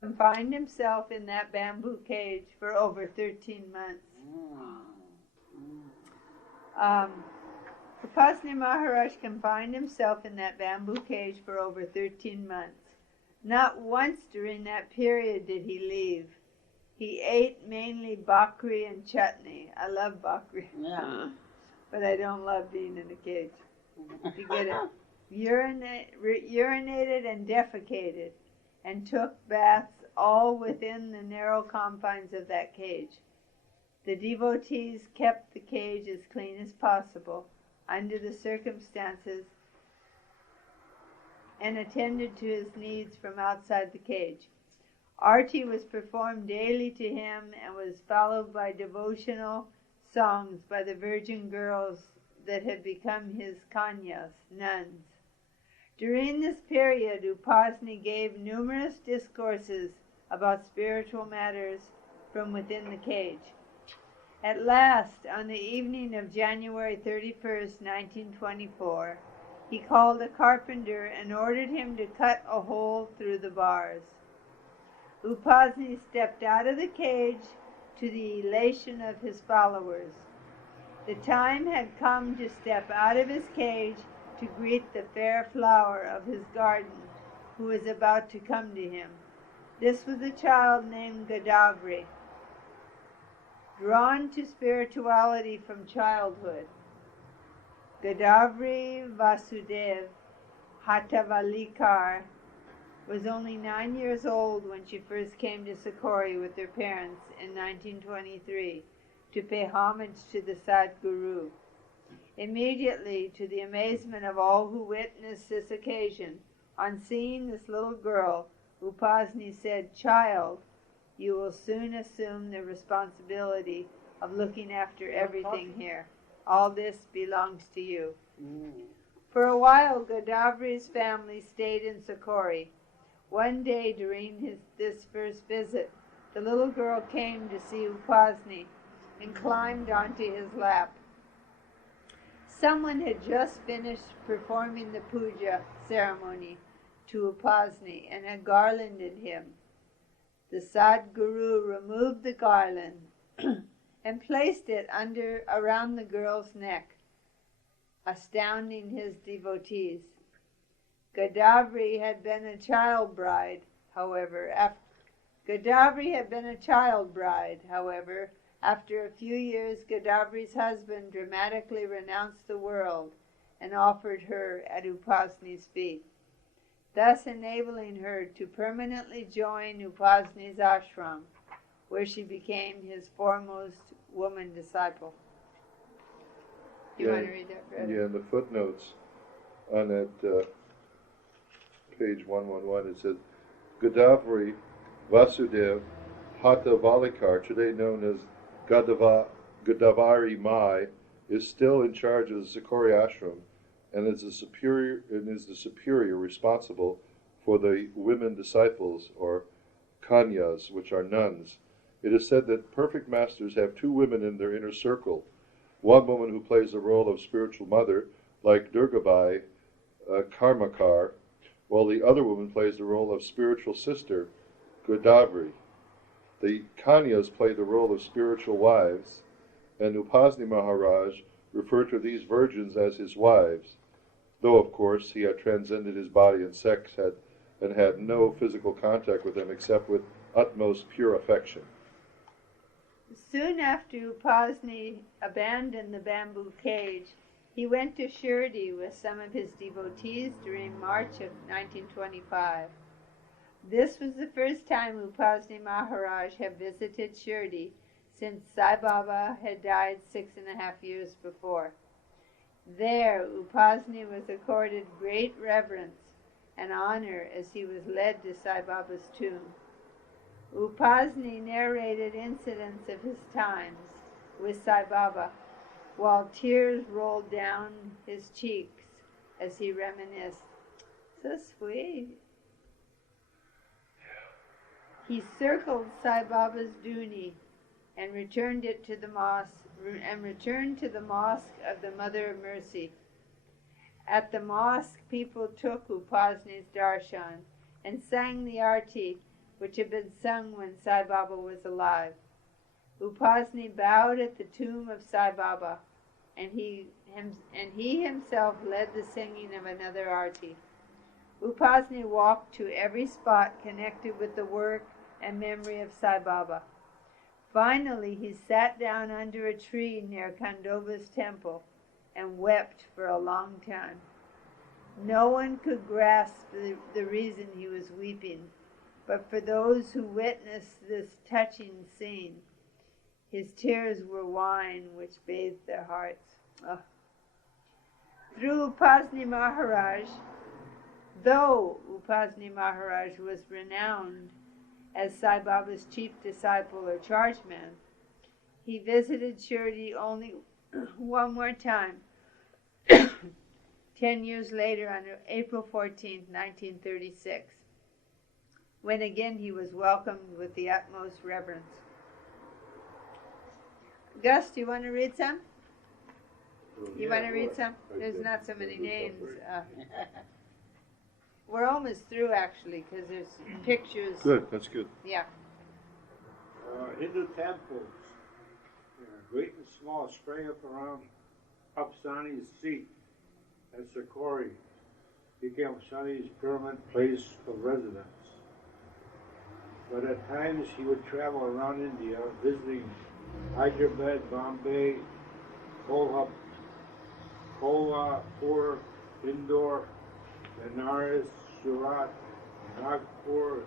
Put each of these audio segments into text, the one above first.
confined himself in that bamboo cage for over 13 months. Upasni Maharaj confined himself in that bamboo cage for over 13 months. Not once during that period did he leave. He ate mainly bakri and chutney. I love bakri. Yeah. But I don't love being in a cage. You get it? Urinated and defecated, and took baths all within the narrow confines of that cage. The devotees kept the cage as clean as possible under the circumstances and attended to his needs from outside the cage. Arti was performed daily to him and was followed by devotional songs by the virgin girls that had become his kanyas, nuns. During this period, Upasni gave numerous discourses about spiritual matters from within the cage. At last, on the evening of January 31st, 1924, he called a carpenter and ordered him to cut a hole through the bars. Upasni stepped out of the cage to the elation of his followers. The time had come to step out of his cage to greet the fair flower of his garden, who was about to come to him. This was a child named Godavari. Drawn to spirituality from childhood, Godavari Vasudev Hatavalikar was only 9 years old when she first came to Sakori with her parents in 1923 to pay homage to the Sadhguru. Immediately, to the amazement of all who witnessed this occasion, on seeing this little girl, Upasni said, "Child, you will soon assume the responsibility of looking after everything here. All this belongs to you." For a while, Godavari's family stayed in Sakori. One day during this first visit, the little girl came to see Upasni and climbed onto his lap. Someone had just finished performing the puja ceremony to Upasni and had garlanded him. The Sadhguru removed the garland and placed it around the girl's neck, astounding his devotees. Godavari had been a child bride, however. After a few years, Godavari's husband dramatically renounced the world and offered her at Upasni's feet, thus enabling her to permanently join Upasni's ashram, where she became his foremost woman disciple. You want to read that, brother? Yeah, in the footnotes on that page 111, it says, Godavari Vasudev Hatavalikar, today known as Godavari Mai, is still in charge of the Sakori ashram and is the superior responsible for the women disciples, or kanyas, which are nuns. It is said that perfect masters have two women in their inner circle, one woman who plays the role of spiritual mother, like Durgabai Karmakar, while the other woman plays the role of spiritual sister, Godavari. The kanyas play the role of spiritual wives, and Upasni Maharaj referred to these virgins as his wives, though, of course, he had transcended his body and sex and had no physical contact with them except with utmost pure affection. Soon after Upasni abandoned the bamboo cage, he went to Shirdi with some of his devotees during March of 1925. This was the first time Upasni Maharaj had visited Shirdi since Sai Baba had died 6.5 years before. There, Upasni was accorded great reverence and honor as he was led to Sai Baba's tomb. Upasni narrated incidents of his times with Sai Baba, while tears rolled down his cheeks as he reminisced. So sweet. He circled Sai Baba's dhuni and returned to the mosque of the Mother of Mercy. At the mosque, people took Upasni's darshan and sang the arti which had been sung when Sai Baba was alive. Upasni bowed at the tomb of Sai Baba, and he himself led the singing of another arti. Upasni walked to every spot connected with the work and memory of Sai Baba. Finally, he sat down under a tree near Khandoba's temple and wept for a long time. No one could grasp the reason he was weeping, but for those who witnessed this touching scene, his tears were wine which bathed their hearts. Oh. Through Upasni Maharaj, though Upasni Maharaj was renowned as Sai Baba's chief disciple or chargeman, he visited Shirdi only one more time, 10 years later on April 14, 1936, when again he was welcomed with the utmost reverence. Gus, do you want to read some? You want to read some? There's not so many names. We're almost through, actually, because there's pictures. Good, that's good. Yeah. Hindu temples, great and small, sprang up around Upsasni's seat at Sakori, became Upsasni's permanent place of residence. But at times he would travel around India, visiting Hyderabad, Bombay, Kolhapur, Indore, Benares, Surat, Nagpur,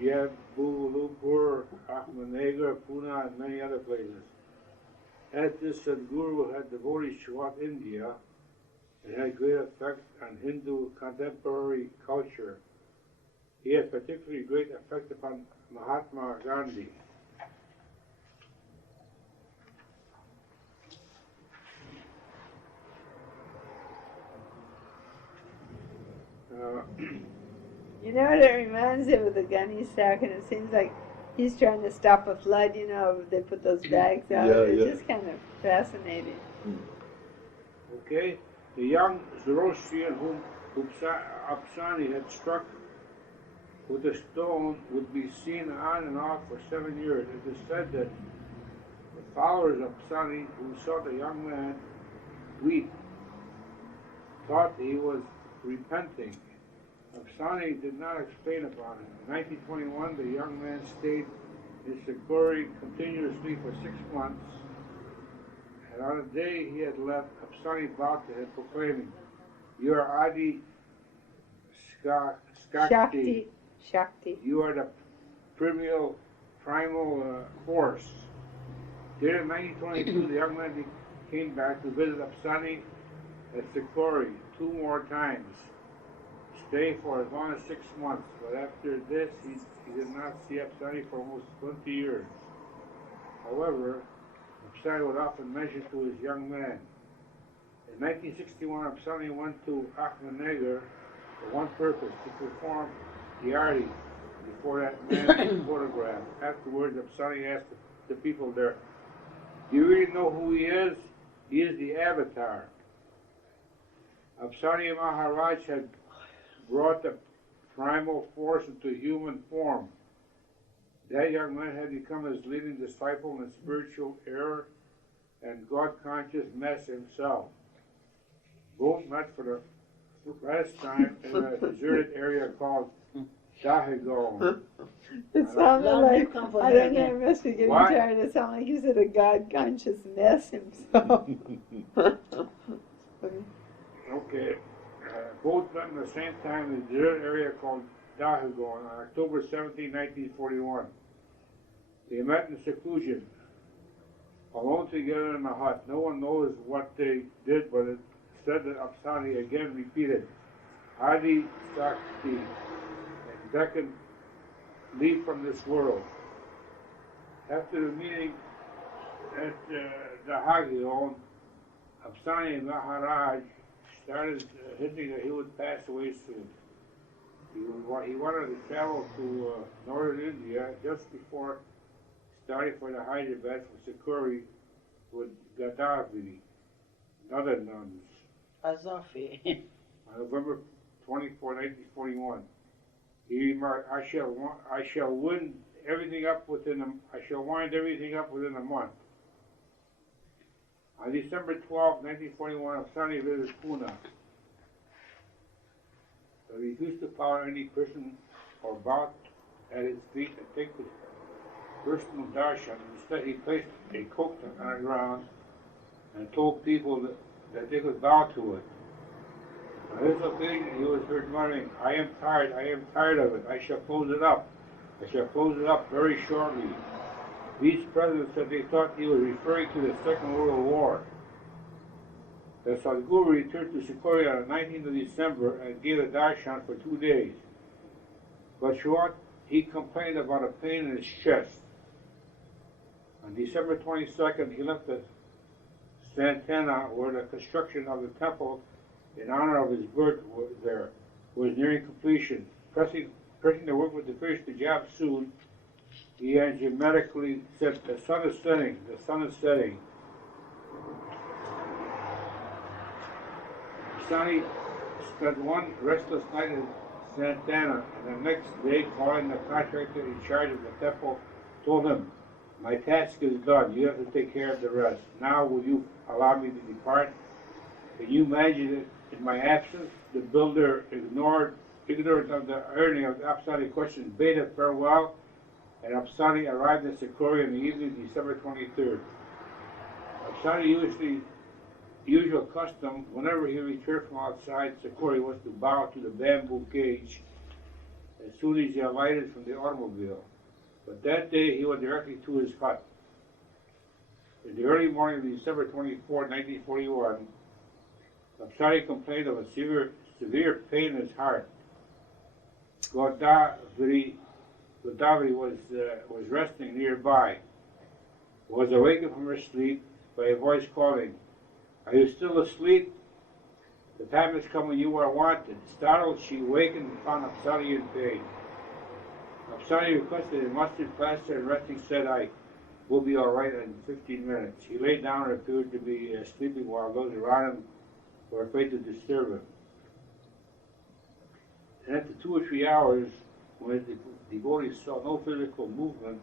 Jabalpur, Ahmednagar, Pune, and many other places. As this Sadhguru had devotees throughout India, it had great effect on Hindu contemporary culture. He had particularly great effect upon Mahatma Gandhi. You know what it reminds me of the gunny sack, and it seems like he's trying to stop a flood, you know, they put those bags out. It's just kind of fascinating. Okay, the young Zoroastrian whom Upsasni had struck with a stone would be seen on and off for 7 years. It is said that the followers of Upsasni who saw the young man weep thought he was repenting. Upsasni did not explain upon it. In 1921, the young man stayed in Sakori continuously for 6 months, and on the day he had left, Upsasni bowed to him, proclaiming, "You are Adi Shakti. You are the primal force." During 1922, the young man came back to visit Upsasni at Sakori 2 more times, staying for as long as 6 months. But after this, he did not see Upsasni for almost 20 years. However, Upsasni would often mention to his young man. In 1961, Upsasni went to Ahmednagar for one purpose, to perform the arti before that man was photographed. Afterwards, Upsasni asked the people there, "Do you really know who he is? He is the avatar." Upasni Maharaj had brought the primal force into human form. That young man had become his leading disciple in spiritual error and God-conscious mess himself. Both met for the last time in a deserted area called Kedgaon. It sounded like, I don't know, I must be getting tired. It sounded like he said a God-conscious mess himself. Okay. Both met in the same time in a deserted area called Kedgaon on October 17, 1941. They met in seclusion, alone together in a hut. No one knows what they did, but it said that Upsasni again repeated, "Adi Shakti," and beckoned, "Leave from this world." After the meeting at Kedgaon, Upasni Maharaj started hinting that he would pass away soon. He wanted to travel to northern India just before starting for the Hyderabad from Sakori with Gaddafi and other nuns. Azafi. On November 24, 1941. He remarked, I shall wind everything up within a month. On December 12, 1941, Upsasni visited Pune. He refused to follow any person or bow at his feet and take the personal darshan. Instead, he placed a koktan on the ground and told people that they could bow to it. On this occasion, he was heard muttering, I am tired of it, I shall close it up. I shall close it up very shortly. These presidents said they thought he was referring to the Second World War. The Sadhguru returned to Sikoria on the 19th of December and gave a darshan for 2 days. But short, he complained about a pain in his chest. On December 22nd, he left the Santana, where the construction of the temple in honor of his birth was nearing completion. Pressing the work to finish the job soon, he enigmatically said, the sun is setting, the sun is setting. Upsasni spent one restless night in Santana, and the next day, calling the contractor in charge of the temple, told him, my task is done, you have to take care of the rest. Now will you allow me to depart? Can you imagine that in my absence, the builder, ignorant of the earning of the Upsasni question, bade a farewell, and Upsasni arrived in Sikoria in the evening of December 23rd. Upsasni's usual custom, whenever he returned from outside Sikoria, was to bow to the bamboo cage as soon as he alighted from the automobile. But that day he went directly to his hut. In the early morning of December 24, 1941, Upsasni complained of a severe pain in his heart. Godavari was resting nearby, was awakened from her sleep by a voice calling, are you still asleep? The time has come when you are wanted. Startled, she awakened and found Upsasni in pain. Upsasni requested a mustard plaster and resting said, I will be all right in 15 minutes. He lay down and appeared to be sleeping while those around him were afraid to disturb him. And after 2 or 3 hours, when the devotees saw no physical movement,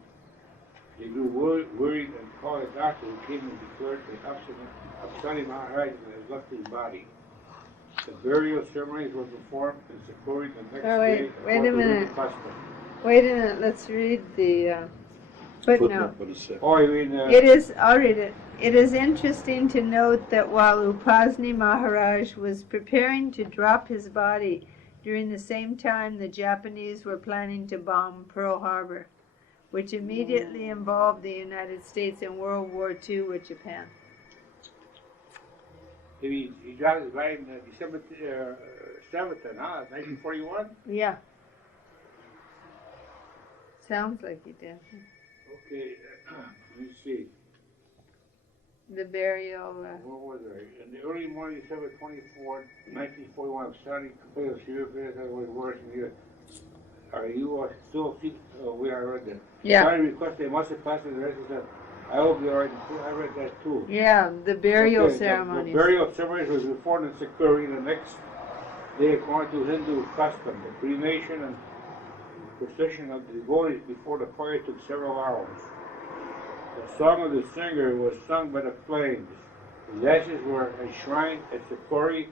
they grew worried and called a doctor who came and declared that Upsasni Maharaj had left his body. The burial ceremonies were performed in Sikoria the next day. Wait a minute, let's read the footnote. What is it? Oh, you mean... I'll read it. It is interesting to note that while Upasni Maharaj was preparing to drop his body, during the same time the Japanese were planning to bomb Pearl Harbor, which immediately involved the United States in World War II with Japan. He dropped his body on December 7th, 1941? Yeah. Sounds like he did. Okay, let me see. The burial... What was it? In the early morning, December 24, 1941, Upsasni complained of severe pain that was worse than you. Are you still asleep? I read that. Yeah. Upsasni requested a mustard plaster and the rest said, I will be all right. I read that too. Yeah, the burial ceremonies. The burial ceremonies was performed in Sikoria the next day according to Hindu custom. The cremation and procession of the devotees before the fire took several hours. The song of the singer was sung by the flames. His ashes were enshrined at Sikoria,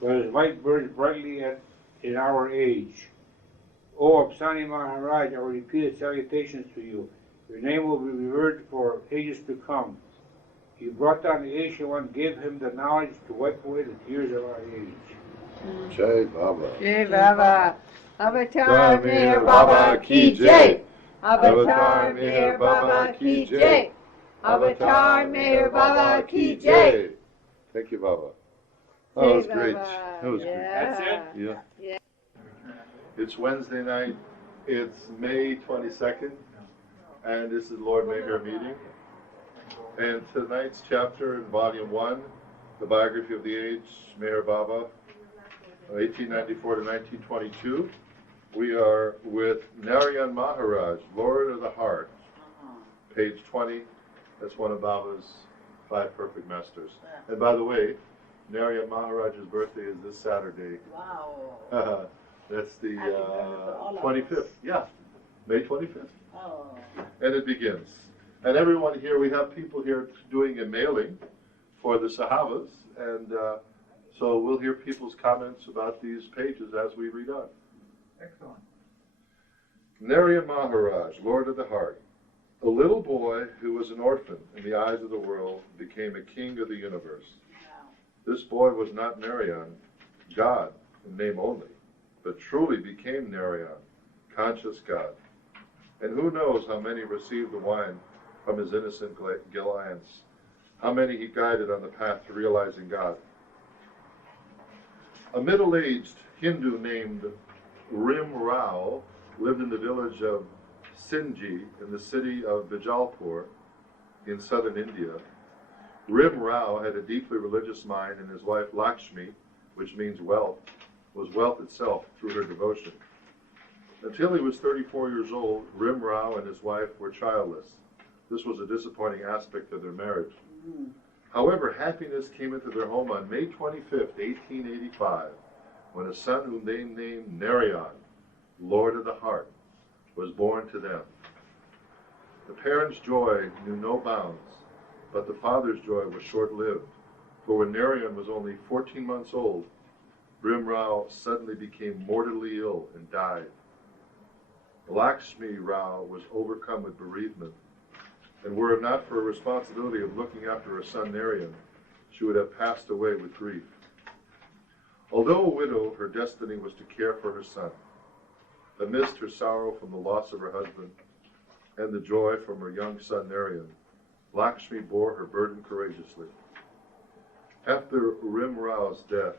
where his light burns brightly in our age. O Upsasni Maharaj, our repeated salutations to you. Your name will be revered for ages to come. You brought down the Ancient One, gave him the knowledge to wipe away the tears of our age. Jai Baba. Jai Baba. Avatar Meher Baba Ki Jai. Avatar Meher Baba Ki Jai. Avatar Meher Baba Ki Jai. Thank you, Baba. Oh, that was great. Baba. That was Yeah. great. That's it? Yeah. It's Wednesday night. It's May 22nd. And this is Lord Meher meeting. And tonight's chapter in Volume 1, the biography of the age, Meher Baba, 1894 to 1922. We are with Narayan Maharaj, Lord of the Heart, page 20. That's one of Baba's 5 perfect masters. And by the way, Narayan Maharaj's birthday is this Saturday. Wow. That's the Happy birthday for all of 25th. us. Yeah, May 25th. Oh. And it begins. And everyone here, we have people here doing a mailing for the Sahavas, and so we'll hear people's comments about these pages as we read on. Excellent. Narayan Maharaj, Lord of the Heart. A little boy who was an orphan in the eyes of the world became a king of the universe. Wow. This boy was not Narayan, God in name only, but truly became Narayan, conscious God. And who knows how many received the wine from his innocent glance, how many he guided on the path to realizing God. A middle-aged Hindu named Rim Rao lived in the village of Sinji in the city of Bagalkot in southern India. Rim Rao had a deeply religious mind, and his wife Lakshmi, which means wealth, was wealth itself through her devotion. Until he was 34 years old, Rim Rao and his wife were childless. This was a disappointing aspect of their marriage. Mm-hmm. However, happiness came into their home on May 25th, 1885, when a son whom they named Narayan, Lord of the Heart, was born to them. The parents' joy knew no bounds, but the father's joy was short-lived, for when Narayan was only 14 months old, Rim Rao suddenly became mortally ill and died. Lakshmi Rao was overcome with bereavement, and were it not for her responsibility of looking after her son Narayan, she would have passed away with grief. Although a widow, her destiny was to care for her son. Amidst her sorrow from the loss of her husband and the joy from her young son Narayan, Lakshmi bore her burden courageously. After Rim Rao's death,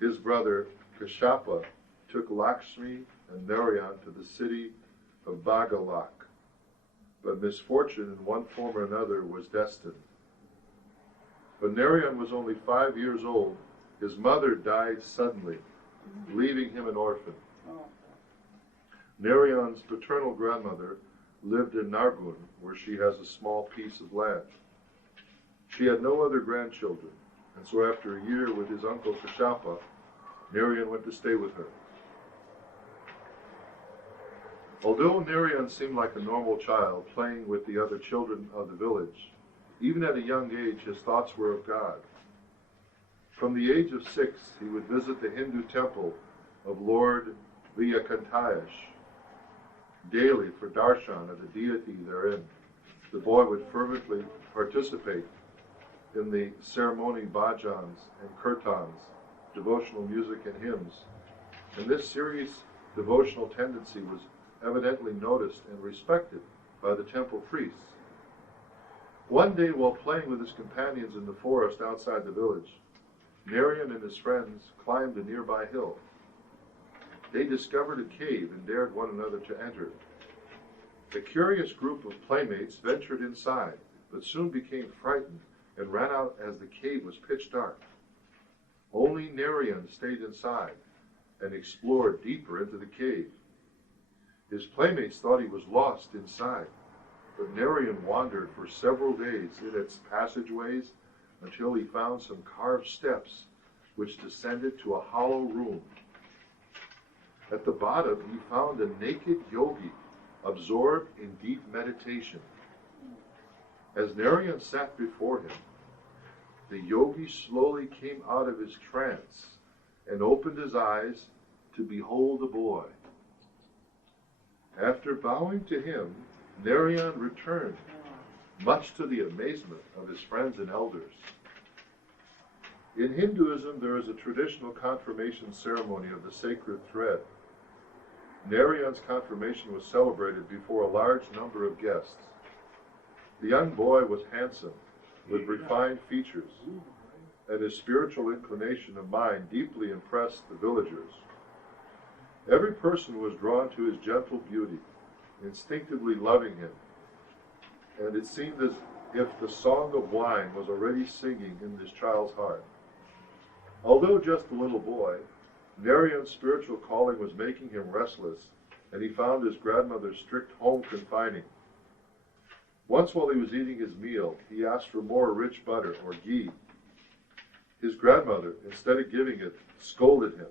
his brother Kashyapa took Lakshmi and Narayan to the city of Bagalkot. But misfortune in one form or another was destined. When Narayan was only 5 years old, his mother died suddenly, leaving him an orphan. Oh. Narayan's paternal grandmother lived in Nargun, where she has a small piece of land. She had no other grandchildren, and so after a year with his uncle Kashyapa, Narayan went to stay with her. Although Narayan seemed like a normal child playing with the other children of the village, even at a young age his thoughts were of God. From the age of 6, he would visit the Hindu temple of Lord Dattatreya daily for darshan of the deity therein. The boy would fervently participate in the ceremony bhajans and kirtans, devotional music and hymns, and this serious devotional tendency was evidently noticed and respected by the temple priests. One day, while playing with his companions in the forest outside the village, Narayan and his friends climbed a nearby hill. They discovered a cave and dared one another to enter. The curious group of playmates ventured inside, but soon became frightened and ran out as the cave was pitch dark. Only Narayan stayed inside and explored deeper into the cave. His playmates thought he was lost inside, but Narayan wandered for several days in its passageways until he found some carved steps which descended to a hollow room. At the bottom, he found a naked yogi absorbed in deep meditation. As Narayan sat before him, the yogi slowly came out of his trance and opened his eyes to behold a boy. After bowing to him, Narayan returned, much to the amazement of his friends and elders. In Hinduism, there is a traditional confirmation ceremony of the sacred thread. Narayan's confirmation was celebrated before a large number of guests. The young boy was handsome, with refined features, and his spiritual inclination of mind deeply impressed the villagers. Every person was drawn to his gentle beauty, instinctively loving him, and it seemed as if the song of wine was already singing in this child's heart. Although just a little boy, Narayan's spiritual calling was making him restless, and he found his grandmother's strict home confining. Once while he was eating his meal, he asked for more rich butter or ghee. His grandmother, instead of giving it, scolded him.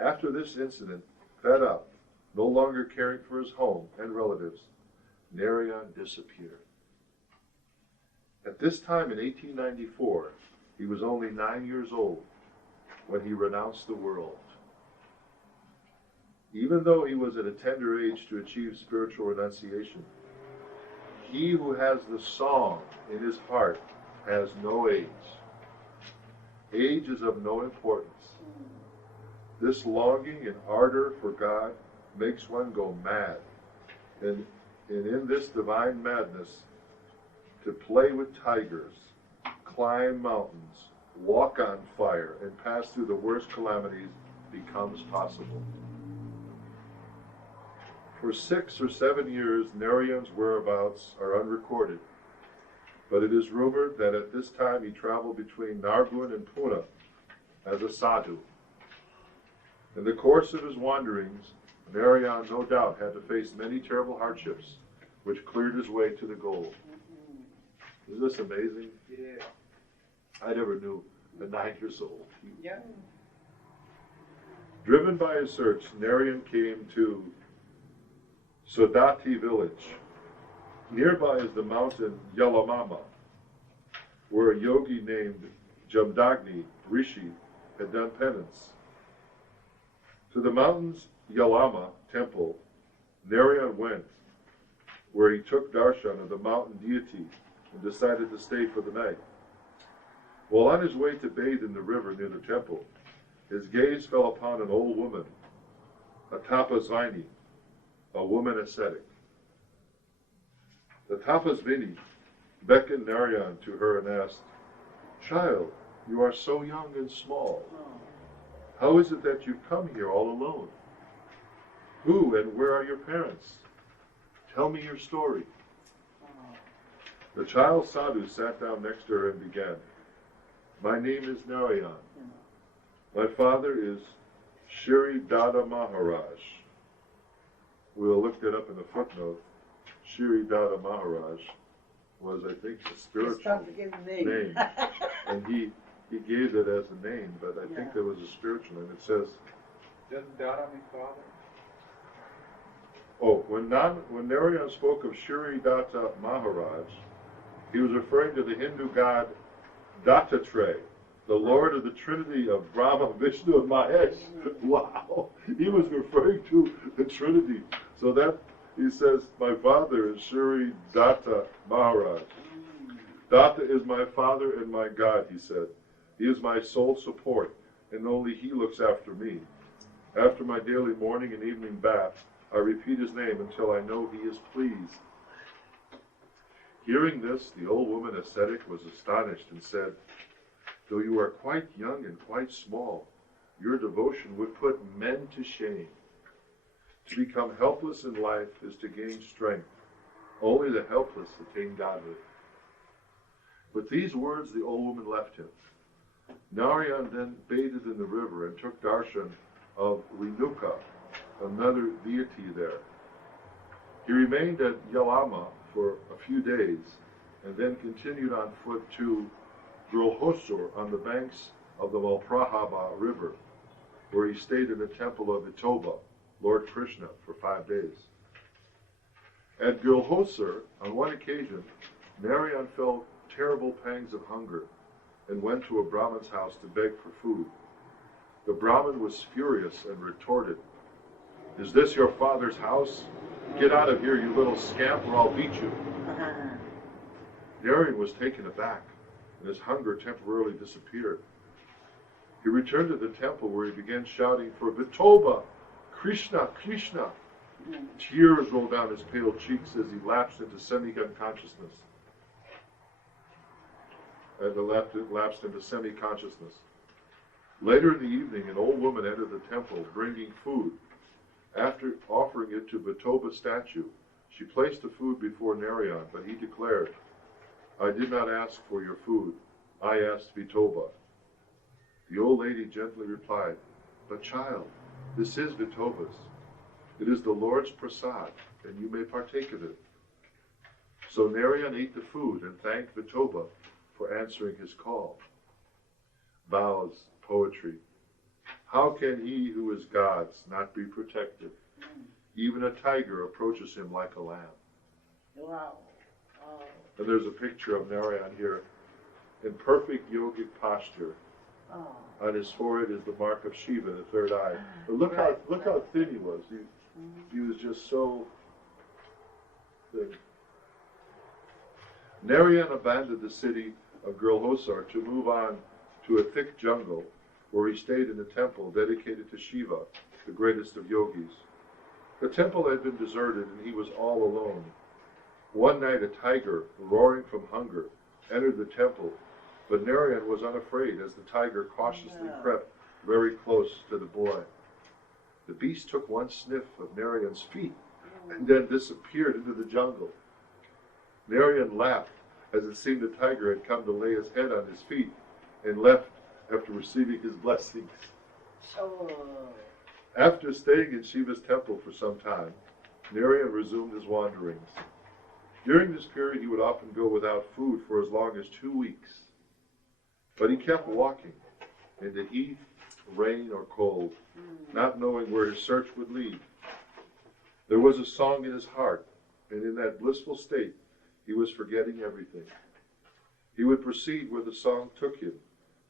After this incident, fed up, no longer caring for his home and relatives, Narayan disappeared. At this time in 1894, he was only 9 years old when he renounced the world. Even though he was at a tender age to achieve spiritual renunciation, he who has the song in his heart has no age. Age is of no importance. This longing and ardor for God makes one go mad, and in this divine madness, to play with tigers, climb mountains, walk on fire, and pass through the worst calamities becomes possible. For 6 or 7 years, Narayan's whereabouts are unrecorded, but it is rumored that at this time he traveled between Nargun and Pune as a sadhu. In the course of his wanderings, Narayan no doubt had to face many terrible hardships, which cleared his way to the goal. Isn't this amazing? Yeah. I never knew at 9 years old. Yeah. Driven by his search, Narayan came to Sodati village. Nearby is the mountain Yalamama, where a yogi named Jamdagni Rishi had done penance. To the mountain's Yalama temple, Narayan went, where he took darshan of the mountain deity and decided to stay for the night. While on his way to bathe in the river near the temple, his gaze fell upon an old woman, a tapasvini, a woman ascetic. The tapasvini beckoned Narayan to her and asked, "Child, you are so young and small. How is it that you've come here all alone? Who and where are your parents? Tell me your story." The child sadhu sat down next to her and began, "My name is Narayan. My father is Shri Datta Maharaj." We'll look that up in the footnote. Shri Datta Maharaj was, I think, a spiritual name. And he gave it as a name, but I think there was a spiritual name. It says, Doesn't Datta mean father? oh, when Narayan spoke of Shri Datta Maharaj, he was referring to the Hindu god Dattatreya, the Lord of the Trinity of Brahma, Vishnu, and Mahesh. Wow! He was referring to the Trinity. So that, he says, my father is Shri Datta Maharaj. Datta is my father and my God, he said. He is my sole support, and only he looks after me. After my daily morning and evening bath, I repeat his name until I know he is pleased. Hearing this, the old woman ascetic was astonished and said, "Though you are quite young and quite small, your devotion would put men to shame. To become helpless in life is to gain strength. Only the helpless attain godhood." With these words, the old woman left him. Narayan then bathed in the river and took darshan of Renuka, another deity there. He remained at Yalama for a few days and then continued on foot to Grilhosur on the banks of the Malprahaba River, where he stayed in the temple of Vitoba, Lord Krishna, for 5 days. At Grilhosur, on one occasion, Narayan felt terrible pangs of hunger and went to a Brahmin's house to beg for food. The Brahmin was furious and retorted, "Is this your father's house? Get out of here, you little scamp, or I'll beat you." Narayan was taken aback, and his hunger temporarily disappeared. He returned to the temple, where he began shouting for Vitoba, "Krishna, Krishna." Tears rolled down his pale cheeks as he lapsed into semi-consciousness. Later in the evening, an old woman entered the temple, bringing food. After offering it to Vitoba's statue, she placed the food before Narayan, but he declared, "I did not ask for your food. I asked Vitoba." The old lady gently replied, "But child, this is Vitoba's. It is the Lord's prasad, and you may partake of it." So Narayan ate the food and thanked Vitoba for answering his call. Vows, poetry. How can he who is God's not be protected? Even a tiger approaches him like a lamb. Wow. Oh. And there's a picture of Narayan here in perfect yogic posture. Oh. On his forehead is the mark of Shiva, the third eye. But look how thin he was. He was just so thin. Narayan abandoned the city of Gurlhosar to move on to a thick jungle where he stayed in a temple dedicated to Shiva, the greatest of yogis. The temple had been deserted and he was all alone. One night a tiger, roaring from hunger, entered the temple, but Narayan was unafraid as the tiger cautiously crept very close to the boy. The beast took one sniff of Narayan's feet and then disappeared into the jungle. Narayan laughed as it seemed the tiger had come to lay his head on his feet and left after receiving his blessings. Oh. After staying in Shiva's temple for some time, Narayan resumed his wanderings. During this period, he would often go without food for as long as 2 weeks. But he kept walking in the heat, rain, or cold, not knowing where his search would lead. There was a song in his heart, and in that blissful state, he was forgetting everything. He would proceed where the song took him,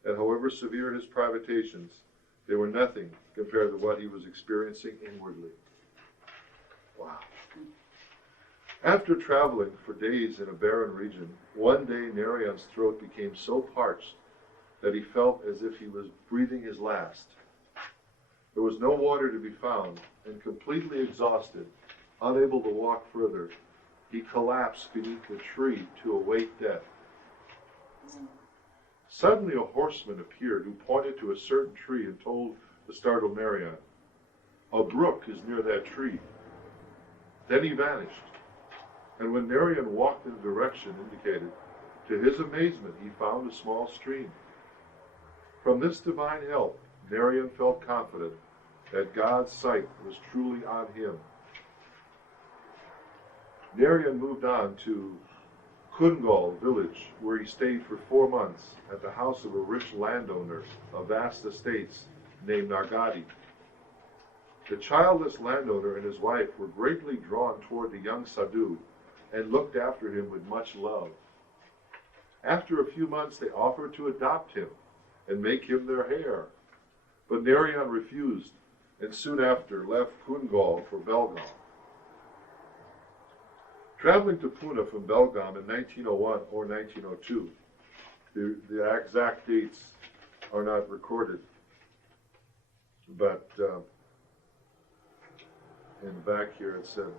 and however severe his privations, they were nothing compared to what he was experiencing inwardly. Wow. After traveling for days in a barren region, one day Narayan's throat became so parched that he felt as if he was breathing his last. There was no water to be found, and completely exhausted, unable to walk further, he collapsed beneath a tree to await death. Suddenly a horseman appeared who pointed to a certain tree and told the startled Narayan, "A brook is near that tree." Then he vanished, and when Narayan walked in the direction indicated, to his amazement he found a small stream. From this divine help, Narayan felt confident that God's sight was truly on him. Narayan moved on to Kedgaon village, where he stayed for 4 months at the house of a rich landowner of vast estates named Nargadi. The childless landowner and his wife were greatly drawn toward the young sadhu and looked after him with much love. After a few months, they offered to adopt him and make him their heir, but Narayan refused and soon after left Kedgaon for Belgaum. Traveling to Pune from Belgaum in 1901 or 1902, the exact dates are not recorded, but in the back here it said,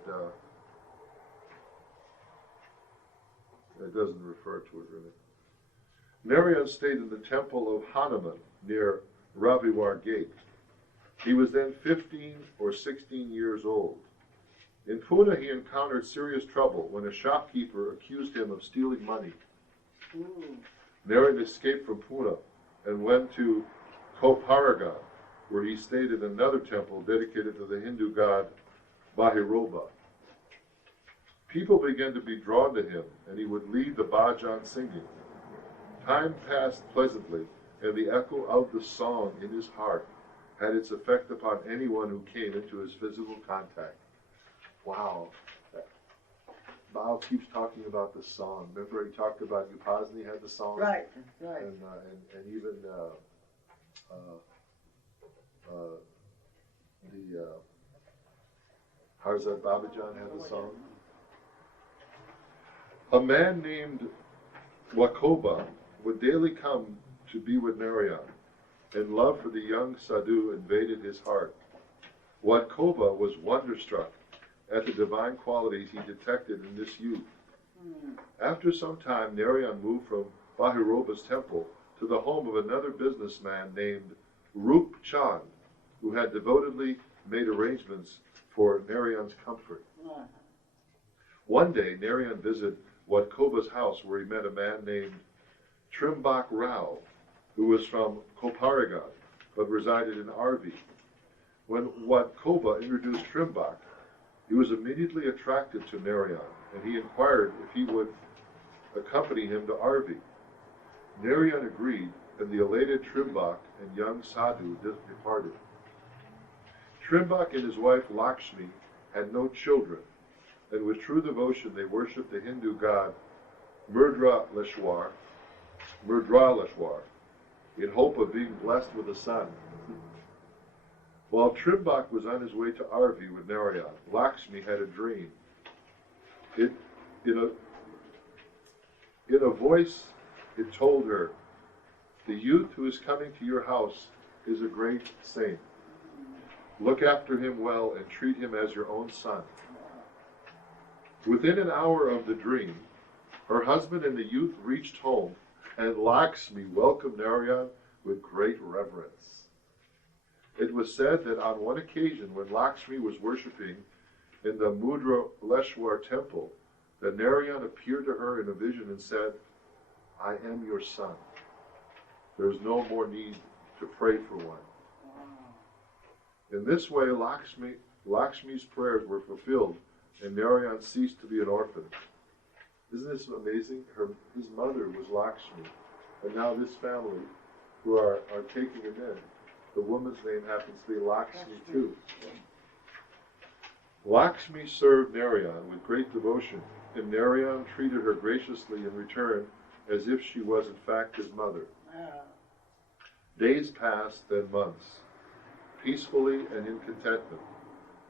it doesn't refer to it really. Narayan stayed in the temple of Hanuman near Raviwar Gate. He was then 15 or 16 years old. In Pune, he encountered serious trouble when a shopkeeper accused him of stealing money. Narayan escaped from Pune and went to Koparagar, where he stayed in another temple dedicated to the Hindu god Bhairova. People began to be drawn to him, and he would lead the bhajan singing. Time passed pleasantly, and the echo of the song in his heart had its effect upon anyone who came into his physical contact. Wow. Bao keeps talking about the song. Remember he talked about Upasni had the song? Right, right. And even Harzad Babajan had the song. A man named Wakoba would daily come to be with Narayan, and love for the young sadhu invaded his heart. Wakoba was wonderstruck at the divine qualities he detected in this youth. After some time, Narayan moved from Bhairova's temple to the home of another businessman named Rup Chand, who had devotedly made arrangements for Narayan's comfort. One day, Narayan visited Wakoba's house, where he met a man named Trimbak Rao, who was from Koparagar, but resided in Arvi. When Wakoba introduced Trimbak, he was immediately attracted to Narayan, and he inquired if he would accompany him to Arvi. Narayan agreed, and the elated Trimbak and young Sadhu departed. Trimbak and his wife Lakshmi had no children, and with true devotion they worshipped the Hindu god Murdraleshwar, in hope of being blessed with a son. While Trimbak was on his way to Arvi with Narayan, Lakshmi had a dream. In a voice, it told her, "The youth who is coming to your house is a great saint. Look after him well and treat him as your own son." Within an hour of the dream, her husband and the youth reached home, and Lakshmi welcomed Narayan with great reverence. It was said that on one occasion when Lakshmi was worshipping in the Murdraleshwar temple, that Narayan appeared to her in a vision and said, "I am your son. There is no more need to pray for one." In this way, Lakshmi's prayers were fulfilled, and Narayan ceased to be an orphan. Isn't this amazing? His mother was Lakshmi, and now this family who are taking him in, the woman's name happens to be Lakshmi too. Lakshmi served Narayan with great devotion, and Narayan treated her graciously in return as if she was in fact his mother. Days passed, then months, peacefully and in contentment,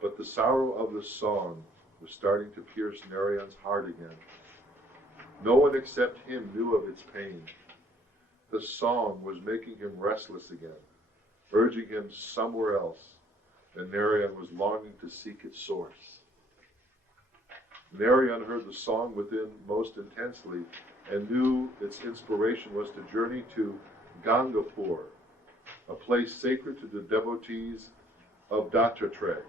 but the sorrow of the song was starting to pierce Narayan's heart again. No one except him knew of its pain. The song was making him restless again, urging him somewhere else, and Narayan was longing to seek its source. Narayan heard the song within most intensely and knew its inspiration was to journey to Gangapur, a place sacred to the devotees of Dattatreya.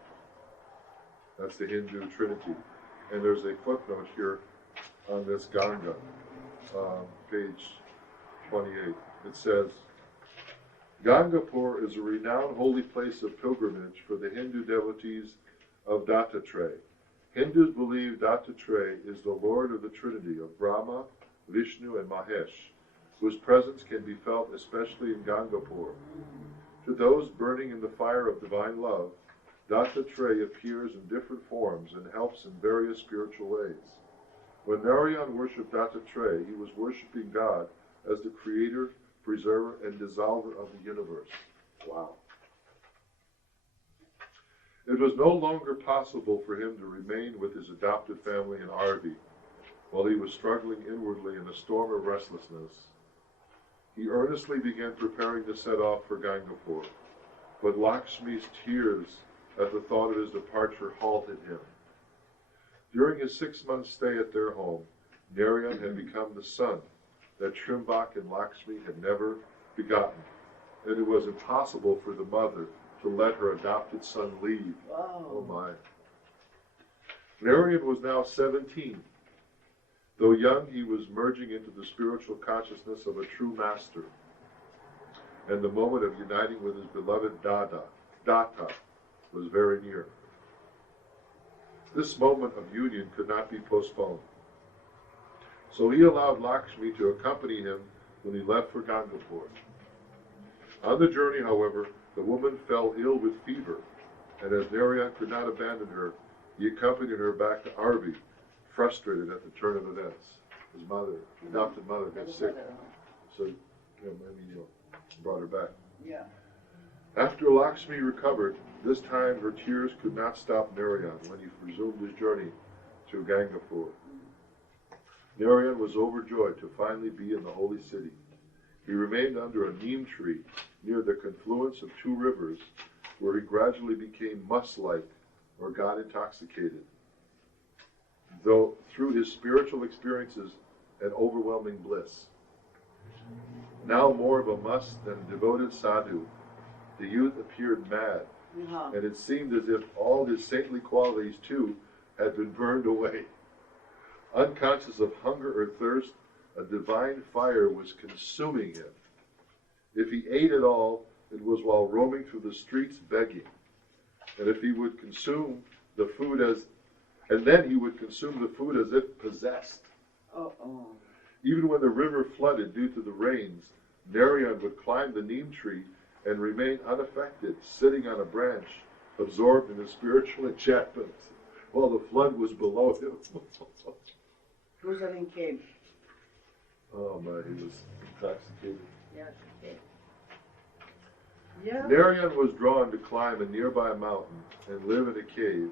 That's the Hindu Trinity. And there's a footnote here on this Ganga, page 28. It says, Gangapur is a renowned holy place of pilgrimage for the Hindu devotees of Dattatreya. Hindus believe Dattatreya is the Lord of the Trinity of Brahma, Vishnu, and Mahesh, whose presence can be felt especially in Gangapur. To those burning in the fire of divine love, Dattatreya appears in different forms and helps in various spiritual ways. When Narayan worshipped Dattatreya, he was worshipping God as the creator, preserver, and dissolver of the universe. Wow. It was no longer possible for him to remain with his adopted family in Arvi while he was struggling inwardly in a storm of restlessness. He earnestly began preparing to set off for Gangapur, but Lakshmi's tears at the thought of his departure halted him. During his 6-month stay at their home, Narayan had become the son that Trimbak and Lakshmi had never begotten, and it was impossible for the mother to let her adopted son leave. Oh my. Narayan was now 17. Though young, he was merging into the spiritual consciousness of a true master, and the moment of uniting with his beloved Datta was very near. This moment of union could not be postponed. So he allowed Lakshmi to accompany him when he left for Gangapur. On the journey, however, the woman fell ill with fever, and as Narayan could not abandon her, he accompanied her back to Arvi, frustrated at the turn of events. His mother, adopted mother, got sick, so brought her back. Yeah. After Lakshmi recovered, this time her tears could not stop Narayan when he resumed his journey to Gangapur. Narayan was overjoyed to finally be in the holy city. He remained under a neem tree near the confluence of 2 rivers, where he gradually became musk-like or got intoxicated, though through his spiritual experiences and overwhelming bliss. Now more of a musk than a devoted sadhu, the youth appeared mad, and it seemed as if all his saintly qualities too had been burned away. Unconscious of hunger or thirst, a divine fire was consuming him. If he ate at all, it was while roaming through the streets begging. And if he would consume the food then he would consume the food as if possessed. Even when the river flooded due to the rains, Narayan would climb the neem tree and remain unaffected, sitting on a branch, absorbed in his spiritual enchantment, while the flood was below him. Who's that in cave? Oh my, he was intoxicated. Yes, okay. Yeah. Narayan was drawn to climb a nearby mountain and live in a cave,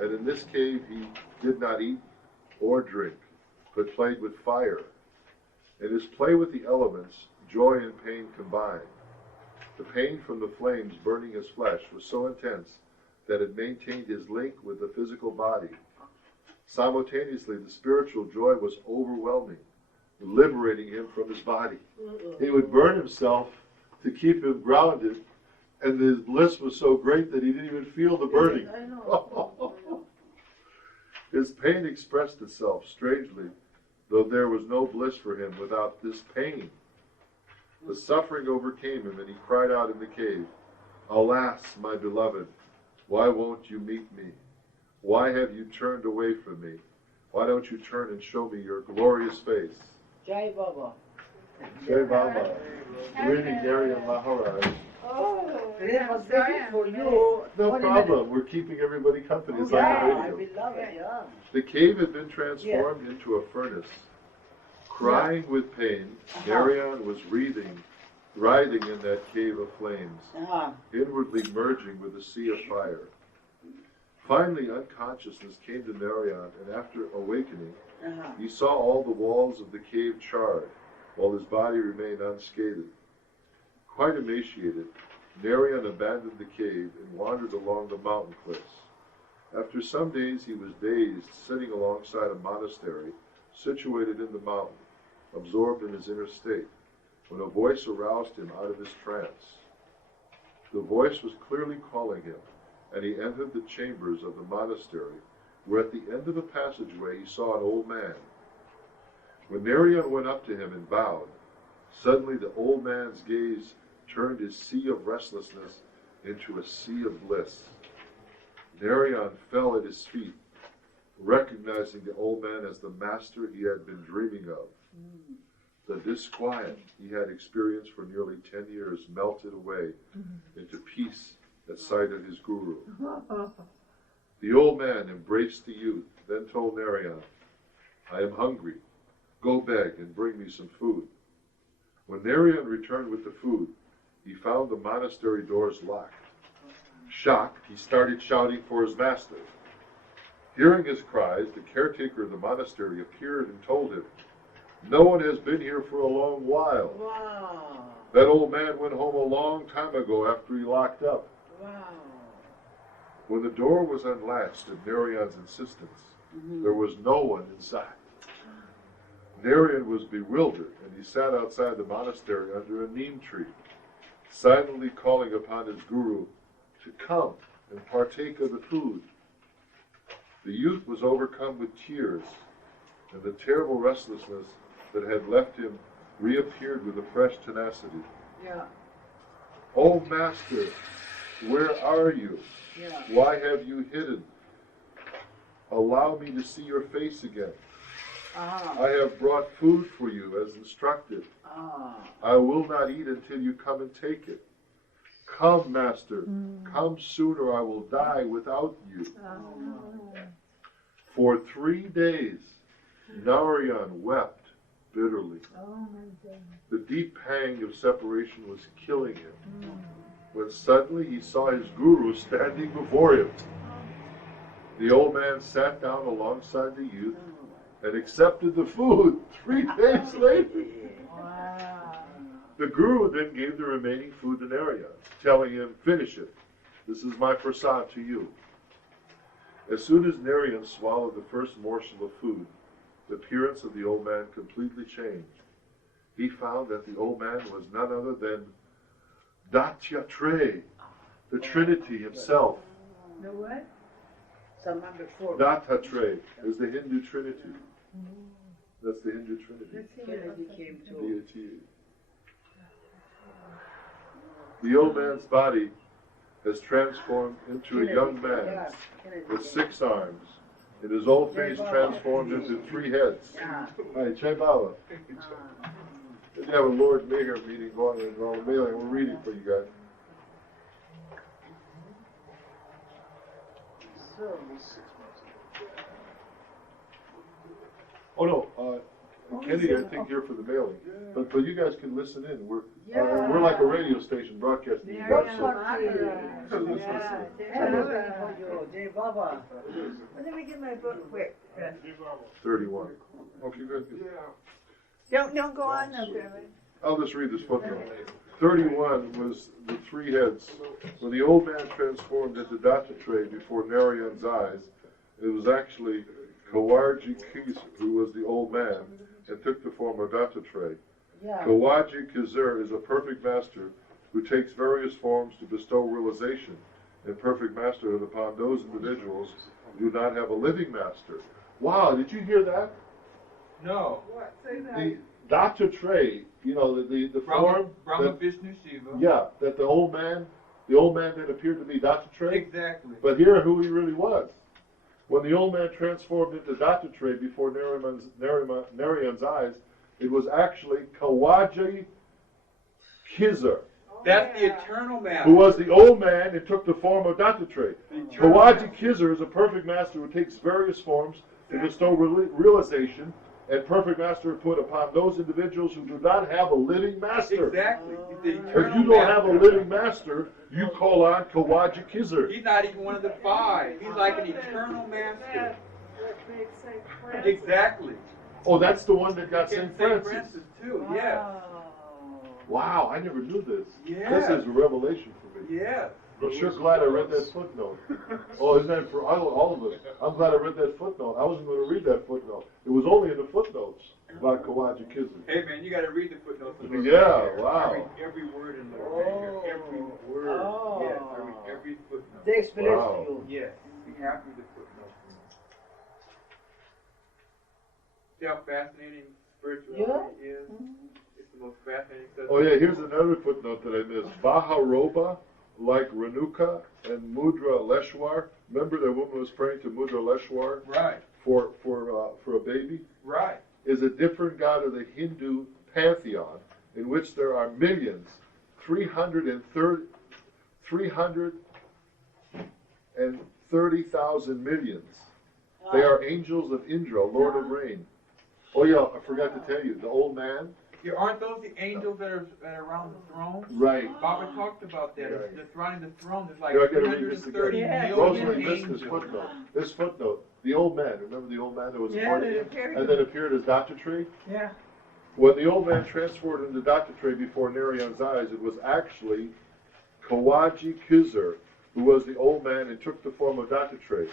and in this cave he did not eat or drink, but played with fire. In his play with the elements, joy and pain combined. The pain from the flames burning his flesh was so intense that it maintained his link with the physical body. Simultaneously, the spiritual joy was overwhelming, liberating him from his body. He would burn himself to keep him grounded, and his bliss was so great that he didn't even feel the burning. I know. His pain expressed itself strangely, though there was no bliss for him without this pain. The suffering overcame him, and he cried out in the cave, "Alas, my beloved, why won't you meet me? Why have you turned away from me? Why don't you turn and show me your glorious face?" Jai Baba. Jai Baba, reading Narayan Maharaj. Oh, It I'm was sorry, waiting I'm for late. you. No 20 problem, we're keeping everybody company. It's minutes. like Yeah, the I radio. love it, yeah. The cave had been transformed into a furnace. Crying with pain, Narayan was writhing in that cave of flames, inwardly merging with the sea of fire. Finally, unconsciousness came to Narayan, and after awakening, he saw all the walls of the cave charred, while his body remained unscathed. Quite emaciated, Narayan abandoned the cave and wandered along the mountain cliffs. After some days, he was dazed, sitting alongside a monastery situated in the mountain, absorbed in his inner state, when a voice aroused him out of his trance. The voice was clearly calling him, and he entered the chambers of the monastery, where at the end of a passageway he saw an old man. When Narayan went up to him and bowed, suddenly the old man's gaze turned his sea of restlessness into a sea of bliss. Narayan fell at his feet, recognizing the old man as the master he had been dreaming of. The disquiet he had experienced for nearly 10 years melted away into peace at sight of his guru. The old man embraced the youth, then told Narayan, "I am hungry. Go beg and bring me some food." When Narayan returned with the food, he found the monastery doors locked. Shocked, he started shouting for his master. Hearing his cries, the caretaker of the monastery appeared and told him, "No one has been here for a long while. Wow. That old man went home a long time ago after he locked up." Wow. When the door was unlatched at Narayan's insistence, there was no one inside. Narayan was bewildered, and he sat outside the monastery under a neem tree, silently calling upon his guru to come and partake of the food. The youth was overcome with tears, and the terrible restlessness that had left him reappeared with a fresh tenacity. Yeah. "Oh, Master, where are you? Yeah. Why have you hidden? Allow me to see your face again. I have brought food for you as instructed. I will not eat until you come and take it. Come, Master, come soon or I will die without you." For 3 days, Narayan wept bitterly. The deep pang of separation was killing him, when suddenly he saw his guru standing before him. The old man sat down alongside the youth and accepted the food 3 days later. The guru then gave the remaining food to Narayan, telling him, "Finish it. This is my prasad to you." As soon as Narayan swallowed the first morsel of food, the appearance of the old man completely changed. He found that the old man was none other than Dattatreya, the Trinity himself. The what? Someone before. Dattatreya is the Hindu Trinity. That's the Hindu Trinity. Kennedy came to. Deity. The old man's body has transformed into a young man with 6 arms, and his old face transformed into 3 heads. Yeah. Hi, Jai Baba. Did you have a Lord Mayor meeting going on in all the mailing? We're reading for you guys. Oh no, Kenny, I think you're for the mailing, but you guys can listen in. We're like a radio station broadcasting. Yeah, Well, let me get my book quick. 31. Okay, good. Don't go on up there. I'll just read this footnote. 31 was the three heads. When the old man transformed into Dattatreya before Narayan's eyes, it was actually Kawarji Kis who was the old man and took the form of Dattatreya. Kawaji Kizur is a perfect master who takes various forms to bestow realization and perfect masterhood upon those individuals who do not have a living master. Wow, did you hear that? No. What? Say that. The Dattatreya, you know, the form. Brahma Vishnu Shiva. Yeah, that the old man that appeared to be Dattatreya. Exactly. But here who he really was. When the old man transformed into Dattatreya before Narayan's eyes, it was actually Kawaji Kizur, That's the eternal master. who was the old man and took the form of Dattatreya. Kawaji Kizur is a perfect master who takes various forms to bestow realization and perfect master put upon those individuals who do not have a living master. Exactly. He's the If eternal you don't have a master. living master, you call on Kawaji Kizur. He's not even one of the five. He's like an eternal master. Exactly. Oh, that's the one that got And St. Francis. too. Yes. Wow, I never knew this. Yes. This is a revelation for me. Yes. I'm sure glad I read that footnote. Oh, isn't that for all of us? I'm glad I read that footnote. I wasn't going to read that footnote. It was only in the footnotes about Kawaji Kizur. Hey man, you got to read the footnotes. Yeah, wow. Every word in there. Every word. Yes. Every footnote. They explain Wow. to you. Yes. We have to read the footnotes. See how fascinating spirituality is? It's the most fascinating subject. Oh yeah, here's another footnote that I missed. Baharoba, like Renuka and Mudra Leshwar. Remember that woman was praying to Mudra Leshwar Right. for a baby? Right. Is a different god of the Hindu pantheon in which there are millions, 330,000 millions. They are angels of Indra, Lord of Rain. Oh yeah, I forgot to tell you, the old man. Yeah, aren't those the angels that are around the throne? Right. Baba talked about that. Right. They're surrounding the throne. There's like Yeah, I gotta read this 330 again. million Rosalie missed angels. this footnote. This footnote. The old man. Remember the old man that was Yeah, born that appeared. and then appeared as Dattatreya? Yeah. When the old man transformed into Dattatreya before Narayan's eyes, it was actually Kawaji Kizur, who was the old man and took the form of Dattatreya.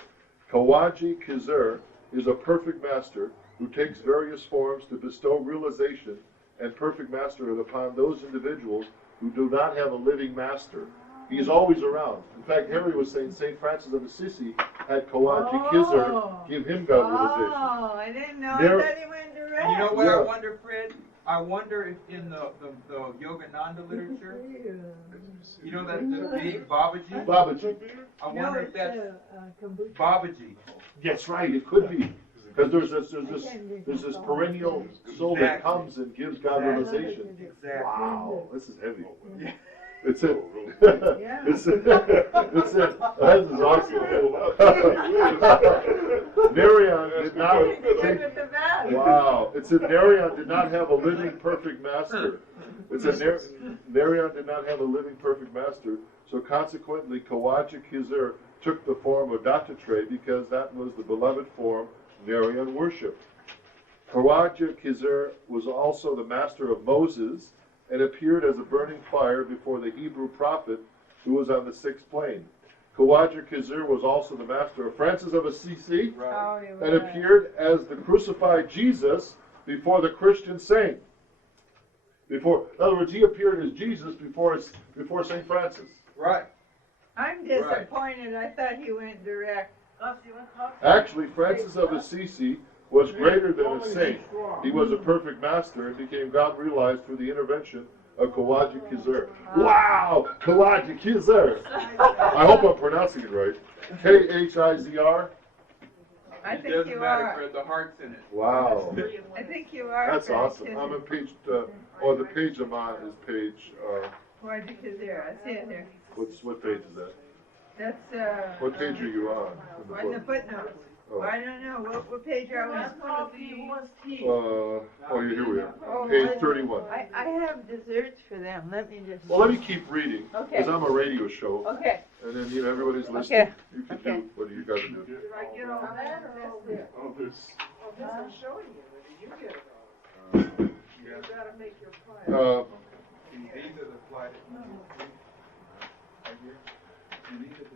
Kawaji Kizur is a perfect master who takes various forms to bestow realization and perfect masterhood upon those individuals who do not have a living master. He's always around. In fact, Henry was saying St. Francis of Assisi had Kawaji Kizur give him God realization. Oh, I didn't know. There- I thought he went direct. You know what Yeah. I wonder, Fred? I wonder if in the Yogananda literature, you know that the name Babaji? Babaji. I wonder if that's kombucha. Babaji. That's right, it could be. Because there's this perennial soul that Exactly. comes and gives God realization. Exactly. Wow, this is heavy. Yeah. It's it. Yeah. It's it. It's it. This is awesome. Narayan did not Good take. with the valve. Wow. It said Narayan did not have a living perfect master. It said Narayan did not have a living perfect master, so consequently Kawaji Kizur took the form of Dattatreya because that was the beloved form Narayan worshipped. Kawaji Kizur was also the master of Moses and appeared as a burning fire before the Hebrew prophet who was on the sixth plane. Kawaji Kizur was also the master of Francis of Assisi Oh, you and were. appeared as the crucified Jesus before the Christian saint. In other words, he appeared as Jesus before St. Francis. Right. I'm disappointed. I thought he went direct. Actually, Francis of Assisi was greater than a saint. He was a perfect master and became God realized through the intervention of Kawaji Kizur. Wow! Kawaji Kizur! I hope I'm pronouncing it right. Khizr. I It think doesn't you matter, are. Fred, the heart's in it. Wow. I think you are. That's Fred, awesome. 'cause I'm on it- page, the page I'm on is page, Why, because there, I see it there. what page is that? That's, What page are you on? on the footnotes. Oh. I don't know, what page are we on? Oh, here we are. Oh, Page I- 31. I have desserts for them, let me just. Well, let me keep reading, Okay. because I'm a radio show, Okay, and then, you know, everybody's listening. Okay. You can Okay. do what you gotta do. did I get all that or all this? Oh, this. I'm showing you, did you get it all? You gotta make your pile. These are the flight.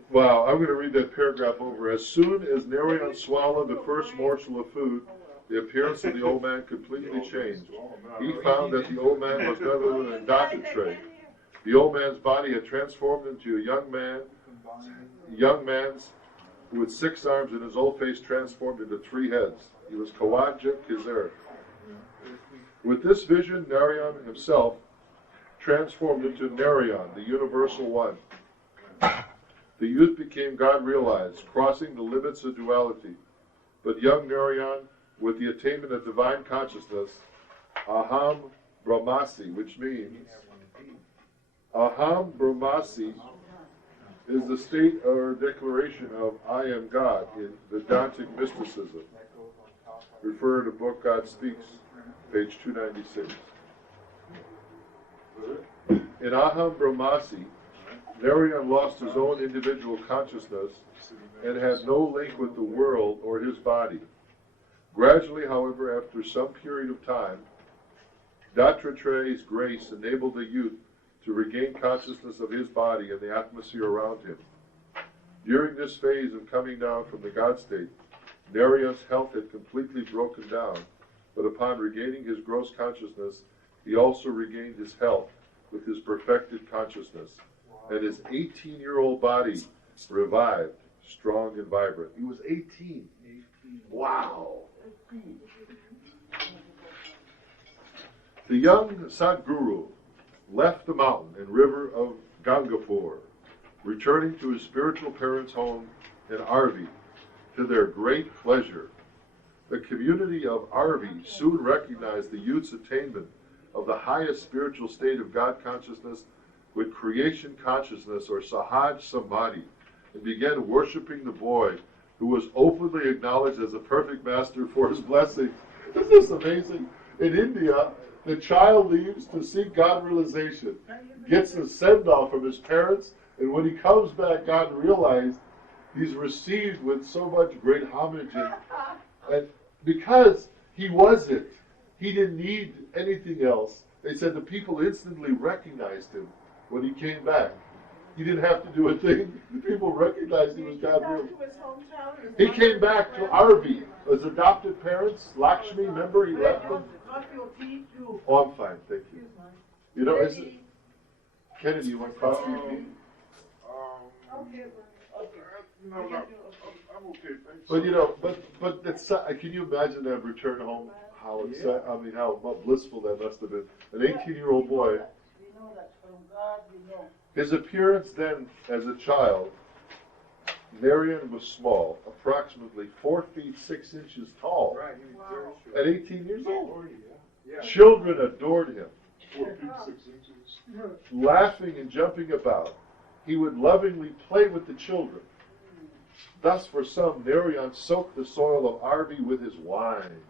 Wow, I'm going to read that paragraph over. As soon as Narayan swallowed the first morsel of food, the appearance of the old man completely changed. He found that the old man was none other than Dattatreya. The old man's body had transformed into a young man's with 6 arms, and his old face transformed into 3 heads. He was Kawaja Kizar. With this vision, Narayan himself transformed into Narayan, the universal one. The youth became God-realized, crossing the limits of duality. But young Narayan, with the attainment of divine consciousness, Aham Brahmasi, which means Aham Brahmasi is the state or declaration of I am God in Vedantic mysticism. Refer to book God Speaks, page 296. In Aham Brahmasi, Narayan lost his own individual consciousness and had no link with the world or his body. Gradually, however, after some period of time, Dattatreya's grace enabled the youth to regain consciousness of his body and the atmosphere around him. During this phase of coming down from the God state, Narayan's health had completely broken down, but upon regaining his gross consciousness, he also regained his health with his perfected consciousness, and his 18-year-old body revived, strong and vibrant. He was 18. Wow. The young Sadhguru left the mountain and river of Gangapur, returning to his spiritual parents' home in Arvi, to their great pleasure. The community of Arvi soon recognized the youth's attainment of the highest spiritual state of God consciousness with creation consciousness, or Sahaj Samadhi, and began worshiping the boy, who was openly acknowledged as a perfect master for his blessings. Isn't this amazing? In India, the child leaves to seek God realization, gets a send-off from his parents, and when he comes back, God realized he's received with so much great homage. And because he was it, he didn't need anything else. They said the people instantly recognized him when he came back. He didn't have to do a thing. The people recognized he was God real. He came back to Arvi. His adopted parents, Lakshmi, remember he left them? Oh, I'm fine, thank you. You know, Kennedy, you want coffee or tea? No, I'm okay, thanks. But you know, but it's, can you imagine that return home? How excited, I mean, how blissful that must have been. An 18-year-old boy. His appearance then, as a child, Narayan was small, approximately 4 feet 6 inches tall. Right, he was very At 18 years old. Yeah. Children adored him. 4 feet 6 inches. Laughing and jumping about, he would lovingly play with the children. Thus, for some, Narayan soaked the soil of Arvi with his wine.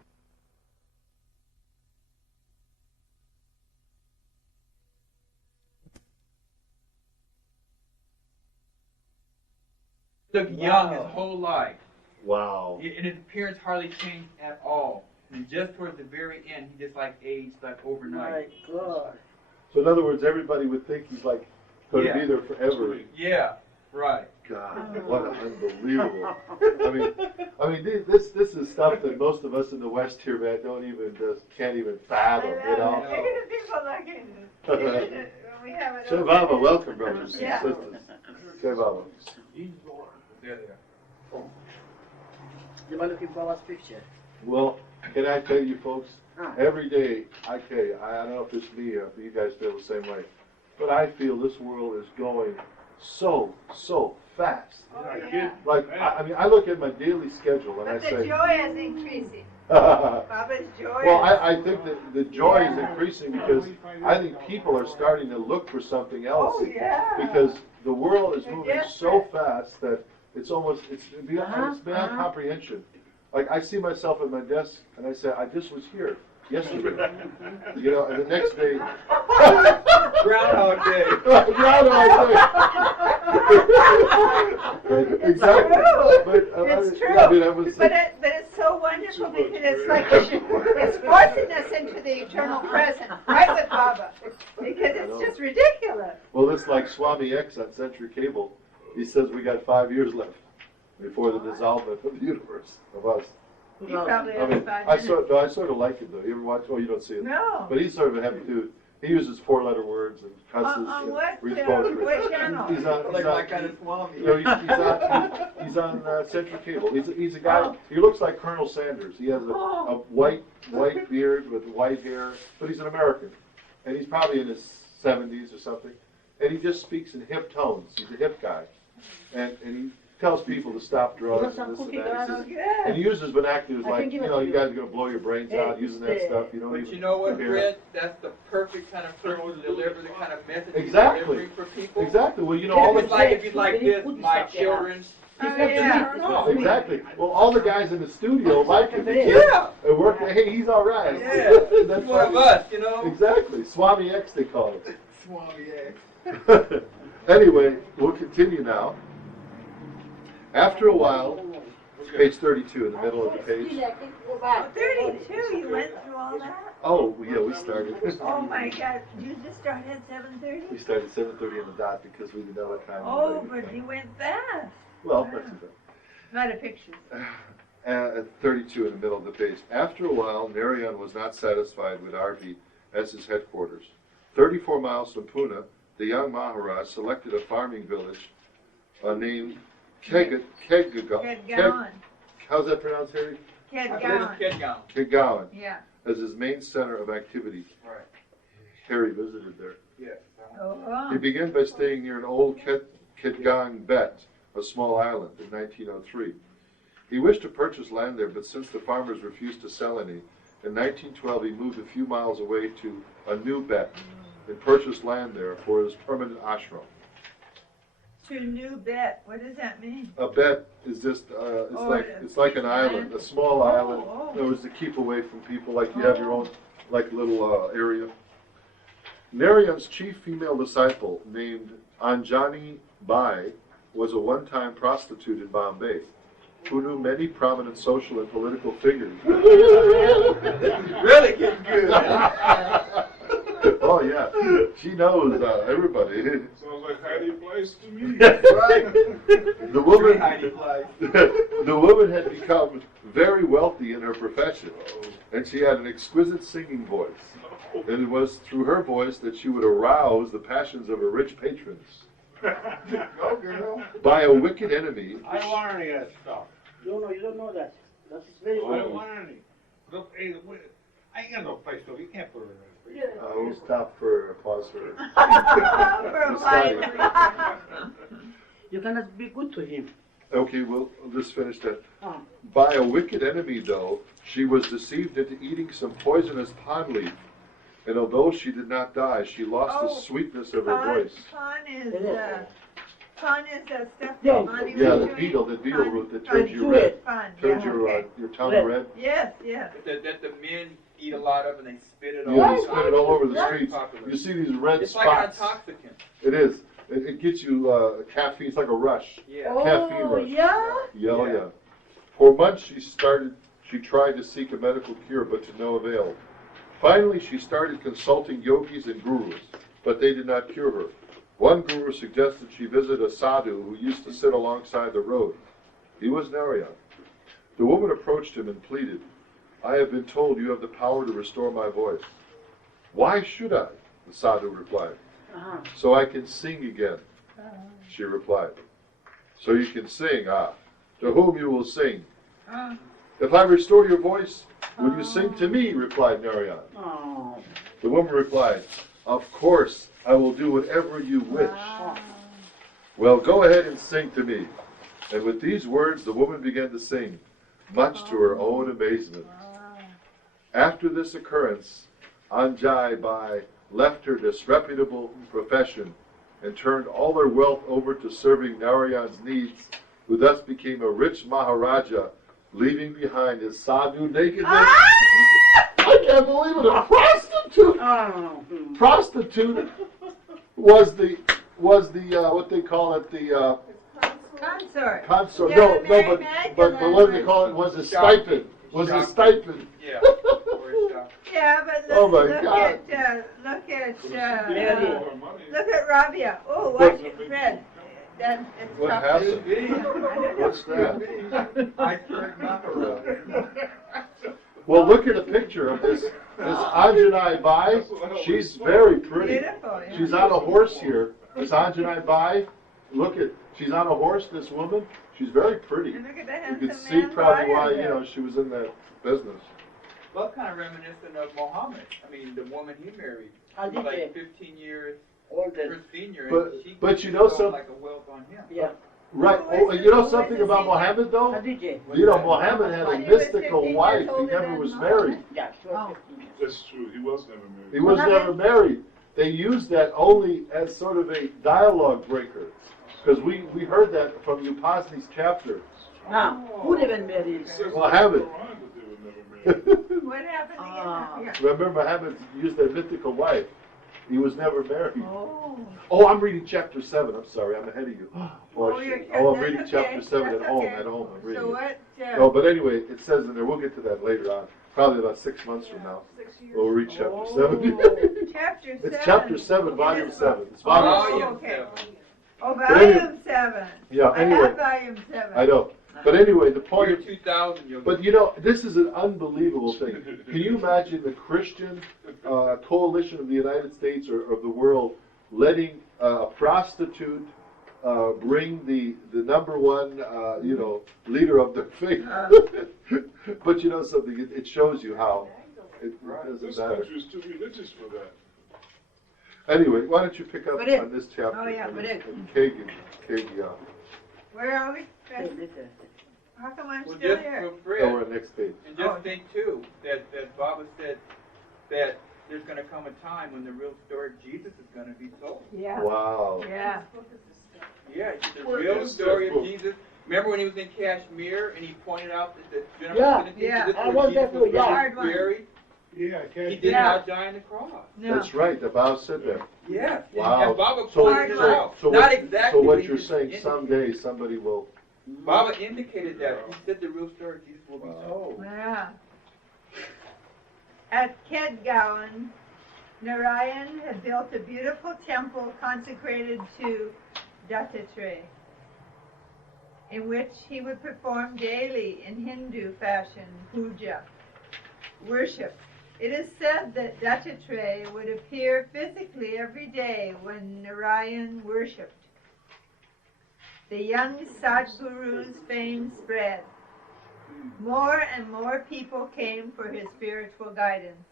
Looked young his whole life. Wow. And his appearance hardly changed at all. And just towards the very end, he just like aged like overnight. My God. So in other words, everybody would think he's like going to be Yeah. there forever. Yeah, right. God, what unbelievable! I mean, this is stuff that most of us in the West here, man, can't even fathom. You know. People like it. We have it. Shivava, welcome, brothers and Yeah. sisters. Shivava. There they are. You were looking for last picture. Well, can I tell you, folks? Every day, I tell you, I don't know if it's me or if you guys feel the same way, but I feel this world is going so fast. Yeah. Like, I mean, I look at my daily schedule and But I the say, joy is increasing. Baba's joy. well, I think that the joy is increasing because I think people are starting to look for something else. Oh, yeah. Because the world is They're moving desperate. so fast that it's beyond comprehension. Like, I see myself at my desk and I say, I just was here yesterday. You know, and the next day, Groundhog Day. Groundhog Day. Exactly. True. But, It's true. I mean, I was but it's so wonderful because it's like it's forcing us into the eternal present, right with Baba, because it's just ridiculous. well, it's like Swami X on Century Cable. He says we got 5 years left before the dissolvement of the universe, of us. You probably I have mean, 5 I minutes. sort of like it though. You ever watch? Oh, you don't see it. No. But he's sort of a happy dude. He uses 4-letter words and cusses. On and what channel? He's on. Like my kind of Swami. You know, he's on Central Cable. He's a guy. He looks like Colonel Sanders. He has a white beard with white hair, but he's an American, and he's probably in his 70s or something. And he just speaks in hip tones. He's a hip guy, and he tells people to stop drugs and this and that. Oh, good. And he uses vernaculars like, you know, you guys are going to blow your brains out using that stuff. You don't But even you know what, hear. Fred? That's the perfect kind of person to deliver the kind of message he's Exactly. delivering for people. Exactly. Well, you know, all It's the like if you like this, my children. Oh, yeah. exactly. Well, all the guys in the studio like him. Yeah. And work. Hey, he's all right. Yeah. That's He's one of us, you know. Exactly. Swami X, they call it. Swami X. Anyway, we'll continue now. After a while, page 32 in the middle of the page. Oh, 32, you went through all that? Oh, yeah, we started. Oh my God, you just started at 7:30? We started 7:30 on the dot because we didn't have time. Oh, but you went fast. Well, not too bad. Not a picture. At 32 in the middle of the page. After a while, Narayan was not satisfied with Arti as his headquarters. 34 miles from Pune, the young Maharaj selected a farming village named Kedgaon. How's that pronounced, Harry? Kedgaon. Kedgaon. Kedgaon, Yeah. as his main center of activity. Right. Harry visited there. Yes. Oh, He began by staying near an old Kedgaon bet, a small island, in 1903. He wished to purchase land there, but since the farmers refused to sell any, in 1912 he moved a few miles away to a new bet and purchased land there for his permanent ashram. To New Bet. What does that mean? A bet is just it's like an island, a small island. It was to keep away from people, like you have your own like little area. Narayan's chief female disciple, named Anjani Bai, was a one-time prostitute in Bombay, who knew many prominent social and political figures. Really getting good. Oh yeah, she knows everybody. Sounds like Heidi Place to me. Right. The woman, Heidi Place. the woman had become very wealthy in her profession, and she had an exquisite singing voice. And it was through her voice that she would arouse the passions of her rich patrons. Go, girl. By a wicked enemy, I don't want any of that stuff. No, you don't know that. That's very I don't good. want any. Look, hey, wait, I ain't got no place to. You can't put it in there. we'll stop for a pause for For a while. You cannot be good to him. Okay, we'll just finish that. Ah. By a wicked enemy, though, she was deceived into eating some poisonous pond leaf. And although she did not die, she lost the sweetness of her voice. Pon is that stuff Yeah. that Lonnie Yeah, was the doing? beetle Pon. root that turns you Pon. red. Pon. Turns Yeah, your okay. your tongue Red. red. Yes, yes. That the men eat a lot of and they spit it all Yeah, over. they spit it all over the Very streets. popular. You see these red It's like an spots. intoxicant. It is. It gets you caffeine. It's like a rush. Yeah. Caffeine rush. Yeah? Yeah. For months she tried to seek a medical cure, but to no avail. Finally, she started consulting yogis and gurus, but they did not cure her. One guru suggested she visit a sadhu who used to sit alongside the road. He was Narayan. The woman approached him and pleaded, "I have been told you have the power to restore my voice." "Why should I?" the sadhu replied. "So I can sing again," she replied. "So you can sing, to whom you will sing." "If I restore your voice, will you sing to me?" replied Narayan. Oh. The woman replied, "Of course, I will do whatever you wish." "Well, go ahead and sing to me." And with these words, the woman began to sing, much to her own amazement. After this occurrence, Anjai Bai left her disreputable profession and turned all her wealth over to serving Narayan's needs, who thus became a rich Maharaja, leaving behind his sadhu nakedness. I can't believe it, a prostitute! Prostitute was the what they call it, the Consort. consort. Yeah, No, Mary but Magdalene what do they call it? Was a stipend. Was a stipend. Yeah. Or a shop. Yeah, but Oh my look God. look at Rabia. Oh, watch it, Fred. It's What tough. happened? Could be. What's that? I heard Maharaj. Well, look at a picture of this Anjanai Bai. She's very pretty. Beautiful. Yeah. She's on a horse here. This Anjanai Bai. Look at, she's on a horse, this woman. She's very pretty. And look at the You handsome can see man probably by why, her you there. know, she was in that business. Well, kind of reminiscent of Muhammad. I mean, the woman he married. She was like 15 years her senior, But- and she but you know stole some- like a wealth on him. Yeah. Right. Oh, you know something about Muhammad, though? Hadija. You know, Muhammad had a He was mystical 15 wife. years He older never than was Muhammad. married. Yeah, she was Oh. 15 years. That's true. He was never married. He was never married. They used that only as sort of a dialogue breaker. Because we heard that from Upasni's chapter. Now, who never married? It says in Muhammad. the Quran that they were never married. What happened Ah. again? Remember, Muhammad used that mythical wife. He was never married. Oh. Oh, I'm reading chapter 7. I'm sorry, I'm ahead of you. Oh, I'm that's reading okay. chapter 7 That's at home. okay. At home, I'm reading So it. what? No, but anyway, it says in there, we'll get to that later on, probably about 6 months from now. We'll read chapter 7. Chapter 7. It's chapter 7, volume 7. It's volume 7. Volume okay. 7. Oh, But anyway- volume 7. Yeah, I anyway, have volume 7. I know. But anyway, the point Year is, 2000, you'll but you know, this is an unbelievable thing. Can you imagine the Christian coalition of the United States or of the world letting a prostitute bring the number one, leader of the faith? But you know something, it shows you how it This doesn't matter. country is too religious for that. Anyway, why don't you pick up But on this chapter? Oh, yeah, but in Kedgaon. Where are we? Okay, later. How come I'm Well, still just here? for Fred, Oh, we're on the next page. and just think too that Baba said that there's going to come a time when the real story of Jesus is going to be told. Yeah. Wow. Yeah. Yeah, the Where real is that story of book? Jesus. Remember when he was in Kashmir and he pointed out that the general Yeah, this yeah. is I where was Jesus there was too, yeah. Hard one. buried. Yeah, I can't. He did Yeah. not die on the cross. No. That's right, the vow said that. Yes. Wow. And Baba So, pointed it out. Not exactly. so what he you're just saying, indicated. someday somebody will. Baba indicated that. He said the real story of Jesus will be Wow. told. Yeah. At Kedgaon, Narayan had built a beautiful temple consecrated to Dattatreya, in which he would perform daily in Hindu fashion puja, worship. It is said that Dattatreya would appear physically every day when Narayan worshipped. The young Sadhguru's fame spread. More and more people came for his spiritual guidance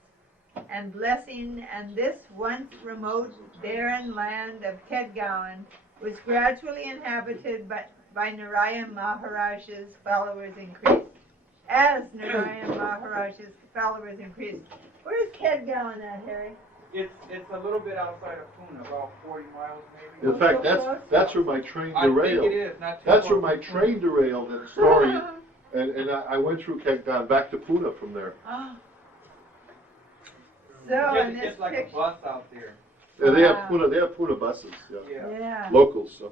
and blessing, and this once remote, barren land of Kedgaon was gradually inhabited by Narayan Maharaj's followers increased. As Narayan Maharaj's followers increased. Where's Kedgaon at, Harry? It's a little bit outside of Pune, about 40 miles maybe. In fact, that's where my train I think it derailed. is, not too That's far where my from train derailed in the story, and I went through Kedgaon back to Pune from there. So in It's this just like a picture, bus out there. Yeah, they Wow. have Pune buses, yeah. Yeah. yeah, Locals. So.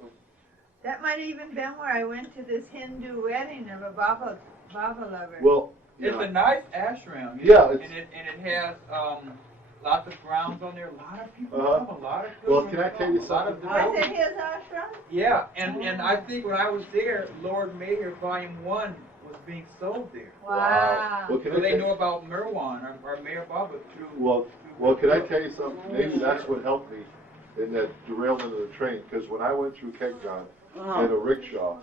that might even been where I went to this Hindu wedding of a Baba lover. Well, It's yeah. a nice ashram. Yeah, And it's- it has lots of grounds on there. A lot of people Uh-huh. come. A lot of Well, pilgrims can I tell you come, a lot of something? Was it devotees. his ashram? Yeah, and I think when I was there, Lord Mayor Volume 1 was being sold there. Wow. Well, can So I they tell- know about Merwan, our Mayor Baba, through. Well, can I tell you something? Maybe that's what helped me in that derailment of the train. Because when I went through Kedgaon in a rickshaw,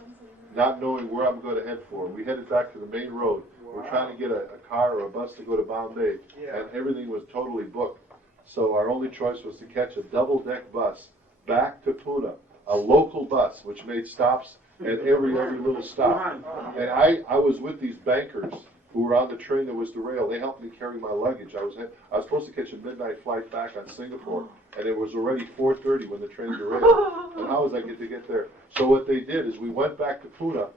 not knowing where I'm going to head for, we headed back to the main road. We're trying to get a car or a bus to go to Bombay, Yeah. and everything was totally booked. So our only choice was to catch a double-deck bus back to Pune, a local bus, which made stops and every little stop. And I was with these bankers who were on the train that was derailed. They helped me carry my luggage. I was supposed to catch a midnight flight back on Singapore, and it was already 4:30 when the train derailed. And how was I going to get there? So what they did is we went back to Pune,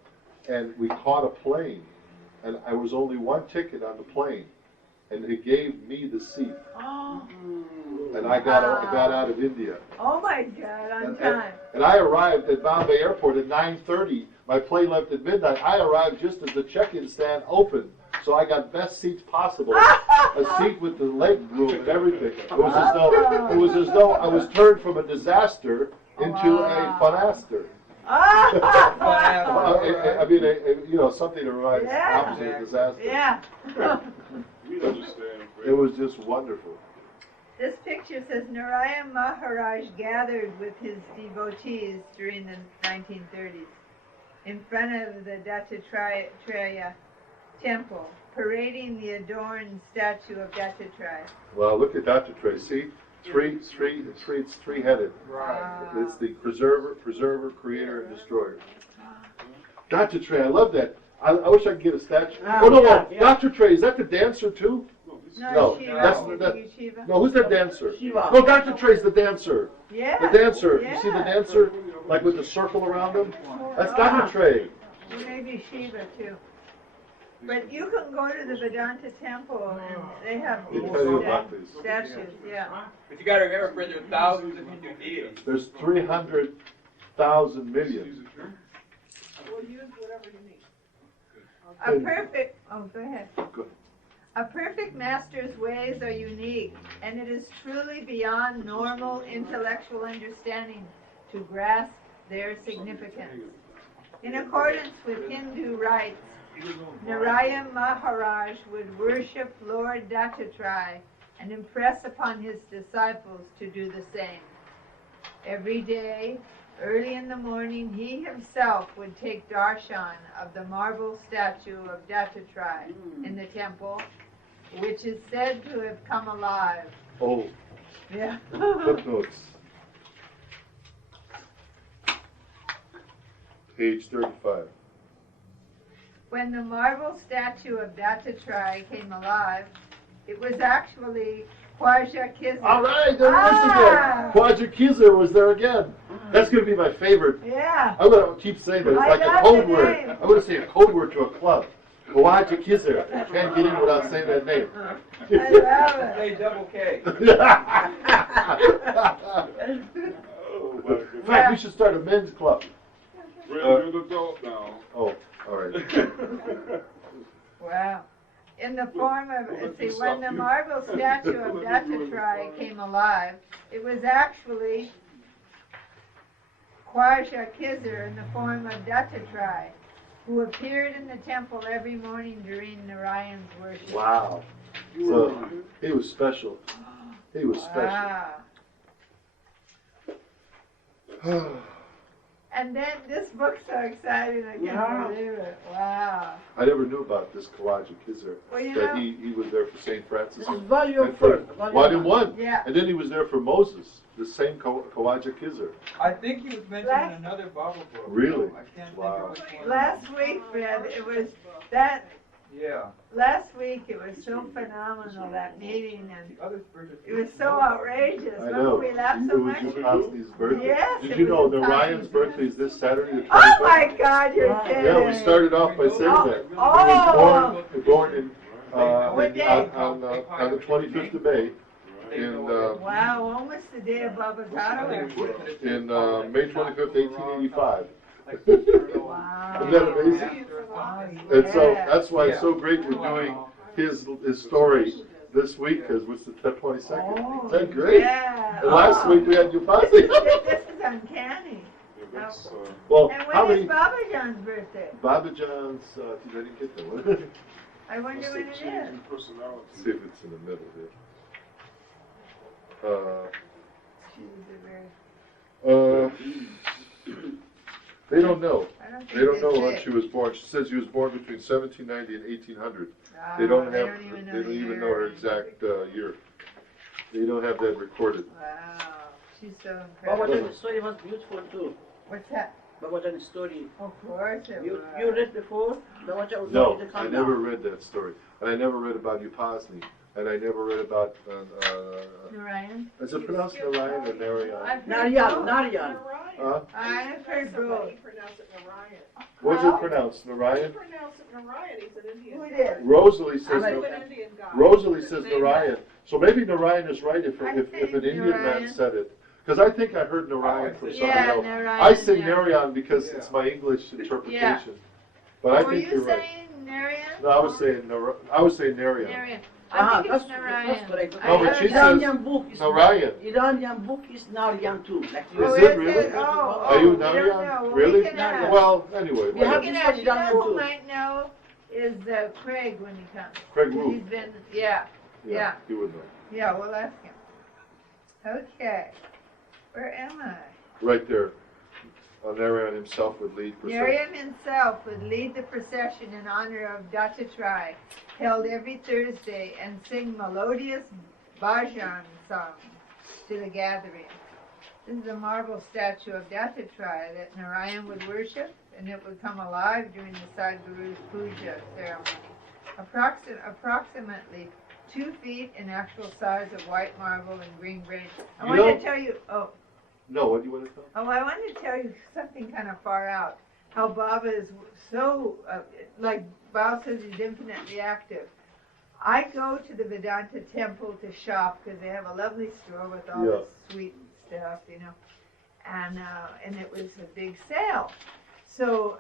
and we caught a plane, and I was only one ticket on the plane, and they gave me the seat. And I got out of India. Oh my God, on time. And I arrived at Bombay Airport at 9:30. My plane left at midnight. I arrived just as the check-in stand opened, so I got best seats possible. A seat with the leg room and everything. It was as though I was turned from a disaster into a funaster. I mean, something that reminds opposite of disaster. Yeah. It was just wonderful. This picture says Narayan Maharaj gathered with his devotees during the 1930s in front of the Dattatreya Temple, parading the adorned statue of Dattatreya. Well, look at Dattatreya. See, it's three-headed. Right. It's the preserver, creator, and destroyer. Dattatreya, I love that. I wish I could get a statue. Dattatreya, is that the dancer too? No, Shiva. No, who's that dancer? Shiva. No, Dattatreya's the dancer. Yeah. The dancer. Yeah. You see the dancer, like with the circle around him? That's Dattatreya. Well, maybe Shiva too. But you can go to the Vedanta temple and they have these I'll tell you about these. statues. Yeah. But you got to remember, friend, there are thousands of Hindu deities. There's 300,000 million. Go ahead. Good. A perfect master's ways are unique, and it is truly beyond normal intellectual understanding to grasp their significance. In accordance with Hindu rites, Narayan Maharaj would worship Lord Dattatreya and impress upon his disciples to do the same. Every day, early in the morning, he himself would take darshan of the marble statue of Dattatreya in the temple, which is said to have come alive. Oh, Yeah. footnotes. Page 35. When the marble statue of Dattatreya came alive, it was actually Khwaja Khizr. All right, there it is again. Khwaja Khizr was there again. That's going to be my favorite. Yeah. I'm going to keep saying that. It's I like a love code the word. name. I'm going to say a code word to a club. Khwaja Khizr. Can't get in without saying that name. I love it. Say double K. In fact, we should start a men's club. We're the adult now. Oh, all right. Wow. In the form of, when the marble statue of Dattatreya came alive, it was actually Khwaja Khizr in the form of Dattatreya, who appeared in the temple every morning during Narayan's worship. Wow. So, he was special. He was special. Wow. And then this book's so exciting, I can't believe it. Wow. I never knew about this Khwaja Khizr. Well, you That know, he was there for St. Francis. This is volume And for 4. Volume 1. Yeah. And then he was there for Moses, the same Khwaja Khizr. I think he was mentioned in another Bible book. Really? I can't Wow. think of which one. last week, Fred, it was that, Yeah. last week it was so phenomenal, that meeting, and The other spiritual. it was so outrageous. I Remember know. we laughed so It was much? Upasni's birthday. Yes, Did it you know was that Upasni's Ryan's birthday is this Saturday, the 25th? Oh my God, you're kidding. Yeah, we started off by saying that. He Oh. was born in, What day? on the 25th of May in, Wow, almost the day of Bagalkot. in May 25th, 1885. Wow. Isn't that amazing? Wow, And so yeah. that's why it's so great we're doing his story this week, because it's the 22nd. Oh, Is that great? Yeah. And last week we had Upasni. This is uncanny. Well, And how when many? is Baba John's birthday? Baba John's, I didn't get that one. I wonder when it is. See if it's in the middle here. They don't know. They don't know when she was born. She says she was born between 1790 and 1800. They don't even know her exact year. They don't have that recorded. Wow, she's so Baba incredible. John's story was beautiful too. What's that? Babajan story. Of course it You was. read before? Babajan was No, in the I Karnataka. never read that story. And I never read about Upasni. And I never read about, Narayan? is it pronounced Narayan or Narayan? I've heard Narayan, both. Narayan. Huh? I've heard both. He pronounced it Narayan. What's it pronounced? Narayan? He pronounced it Narayan. He's an Indian. Who guy. did? Rosalie says, I'm He's a- an Indian guy. Rosalie says His name Narayan. So maybe Narayan is right if I an think Indian man Narayan. said it. Because I think I heard Narayan from somebody Yeah, else. Narayan. I say yeah. Narayan because it's my English interpretation. But I Were think you you're right. saying Narayan? No, I was saying Narayan. Narayan. Ah, I think that's, it's Narayan. that's correct. No, but she says Iranian book is Narayan. Iranian book is Narayan too. Like Oh, Is it really? Oh, Are you we don't Narayan? know. Well, Really? We can ask. Well, anyway. We have We whatever. can this ask. one You know Iranian who too. might know is Craig when he comes. Craig He's Wu. been, yeah. Yeah. He would know. Yeah, we'll ask him. Okay. Where am I? Right there. Narayan himself would lead procession. Narayan himself would lead the procession in honor of Dattatreya, held every Thursday, and sing melodious bhajan songs to the gathering. This is a marble statue of Dattatreya that Narayan would worship, and it would come alive during the Sadhguru's puja ceremony. Approximately 2 feet in actual size of white marble and green granite. I You wanted know- to tell you, No, what do you want to tell? I wanted to tell you something kind of far out. How Baba is so, like Baba says, he's infinitely active. I go to the Vedanta Temple to shop because they have a lovely store with all Yeah. this sweet stuff, you know. And it was a big sale. So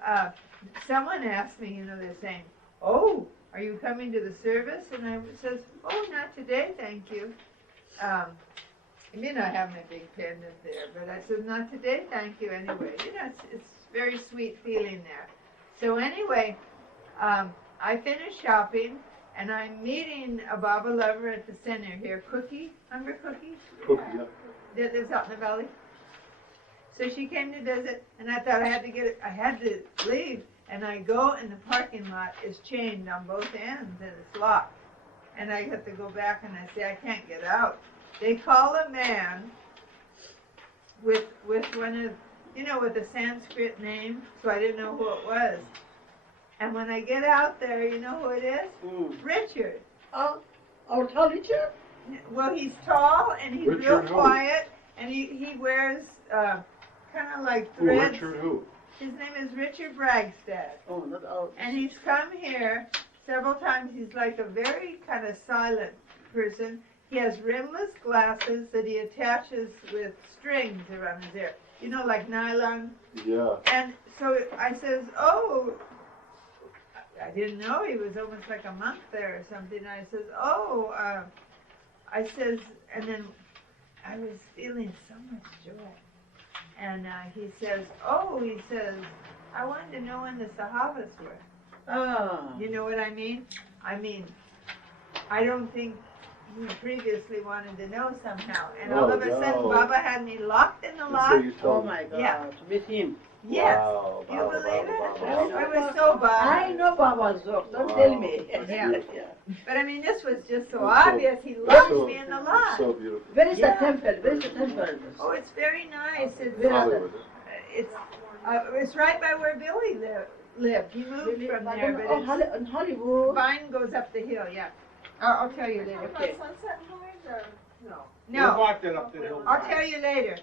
someone asked me, you know, they're saying, "Oh, are you coming to the service?" And I says, "Oh, not today, thank you." I may not have my big pendant there, but I said, "Not today, thank you." Anyway, you know, it's very sweet feeling there. So anyway, I finished shopping, and I'm meeting a Baba lover at the center here, Cookie. Remember Cookie? Cookie, yeah. That lives out in the valley. So she came to visit, and I thought I had to leave. And I go, and the parking lot is chained on both ends, and it's locked. And I have to go back, and I say, I can't get out. They call a man with one of, you know, with a Sanskrit name, so I didn't know who it was. And when I get out there, you know who it is? Richard. Oh, our tall Richard? Well, he's tall, and he's Richard real who? quiet, and he wears kind of like Who, threads. Richard who? His name is Richard Bragstad. Oh, not our. And he's come here several times. He's like a very kind of silent person. He has rimless glasses that he attaches with strings around his ear. You know, like nylon. Yeah. And so I says, "Oh, I didn't know he was almost like a monk there or something." I says, "Oh," I says, and then I was feeling so much joy. And he says, "Oh," he says, "I wanted to know when the Sahabas were." Ah. You know what I mean? I don't think he previously wanted to know somehow. And all of a sudden, no. Baba had me locked in the And lock. so you Oh told my God. Yeah. To meet him. Yes. Wow, You Baba, believe Baba, it? Baba, I Baba. was so I Baba. know Baba's work. Don't Wow. tell me. Yeah. Yeah. But I mean, this was just so That's so- obvious. He That's locked so- me in the it's lock. so beautiful. Where is Yeah. the temple? Where is the temple? Oh, it's very nice. Hollywood. It's right by where Billy lived. He moved from there, but Oh, it's, in Hollywood. Vine goes up the hill. Yeah. I'll tell you later. Okay. Sunset Vines or no? We No, walked it up the hill. I'll tell you later.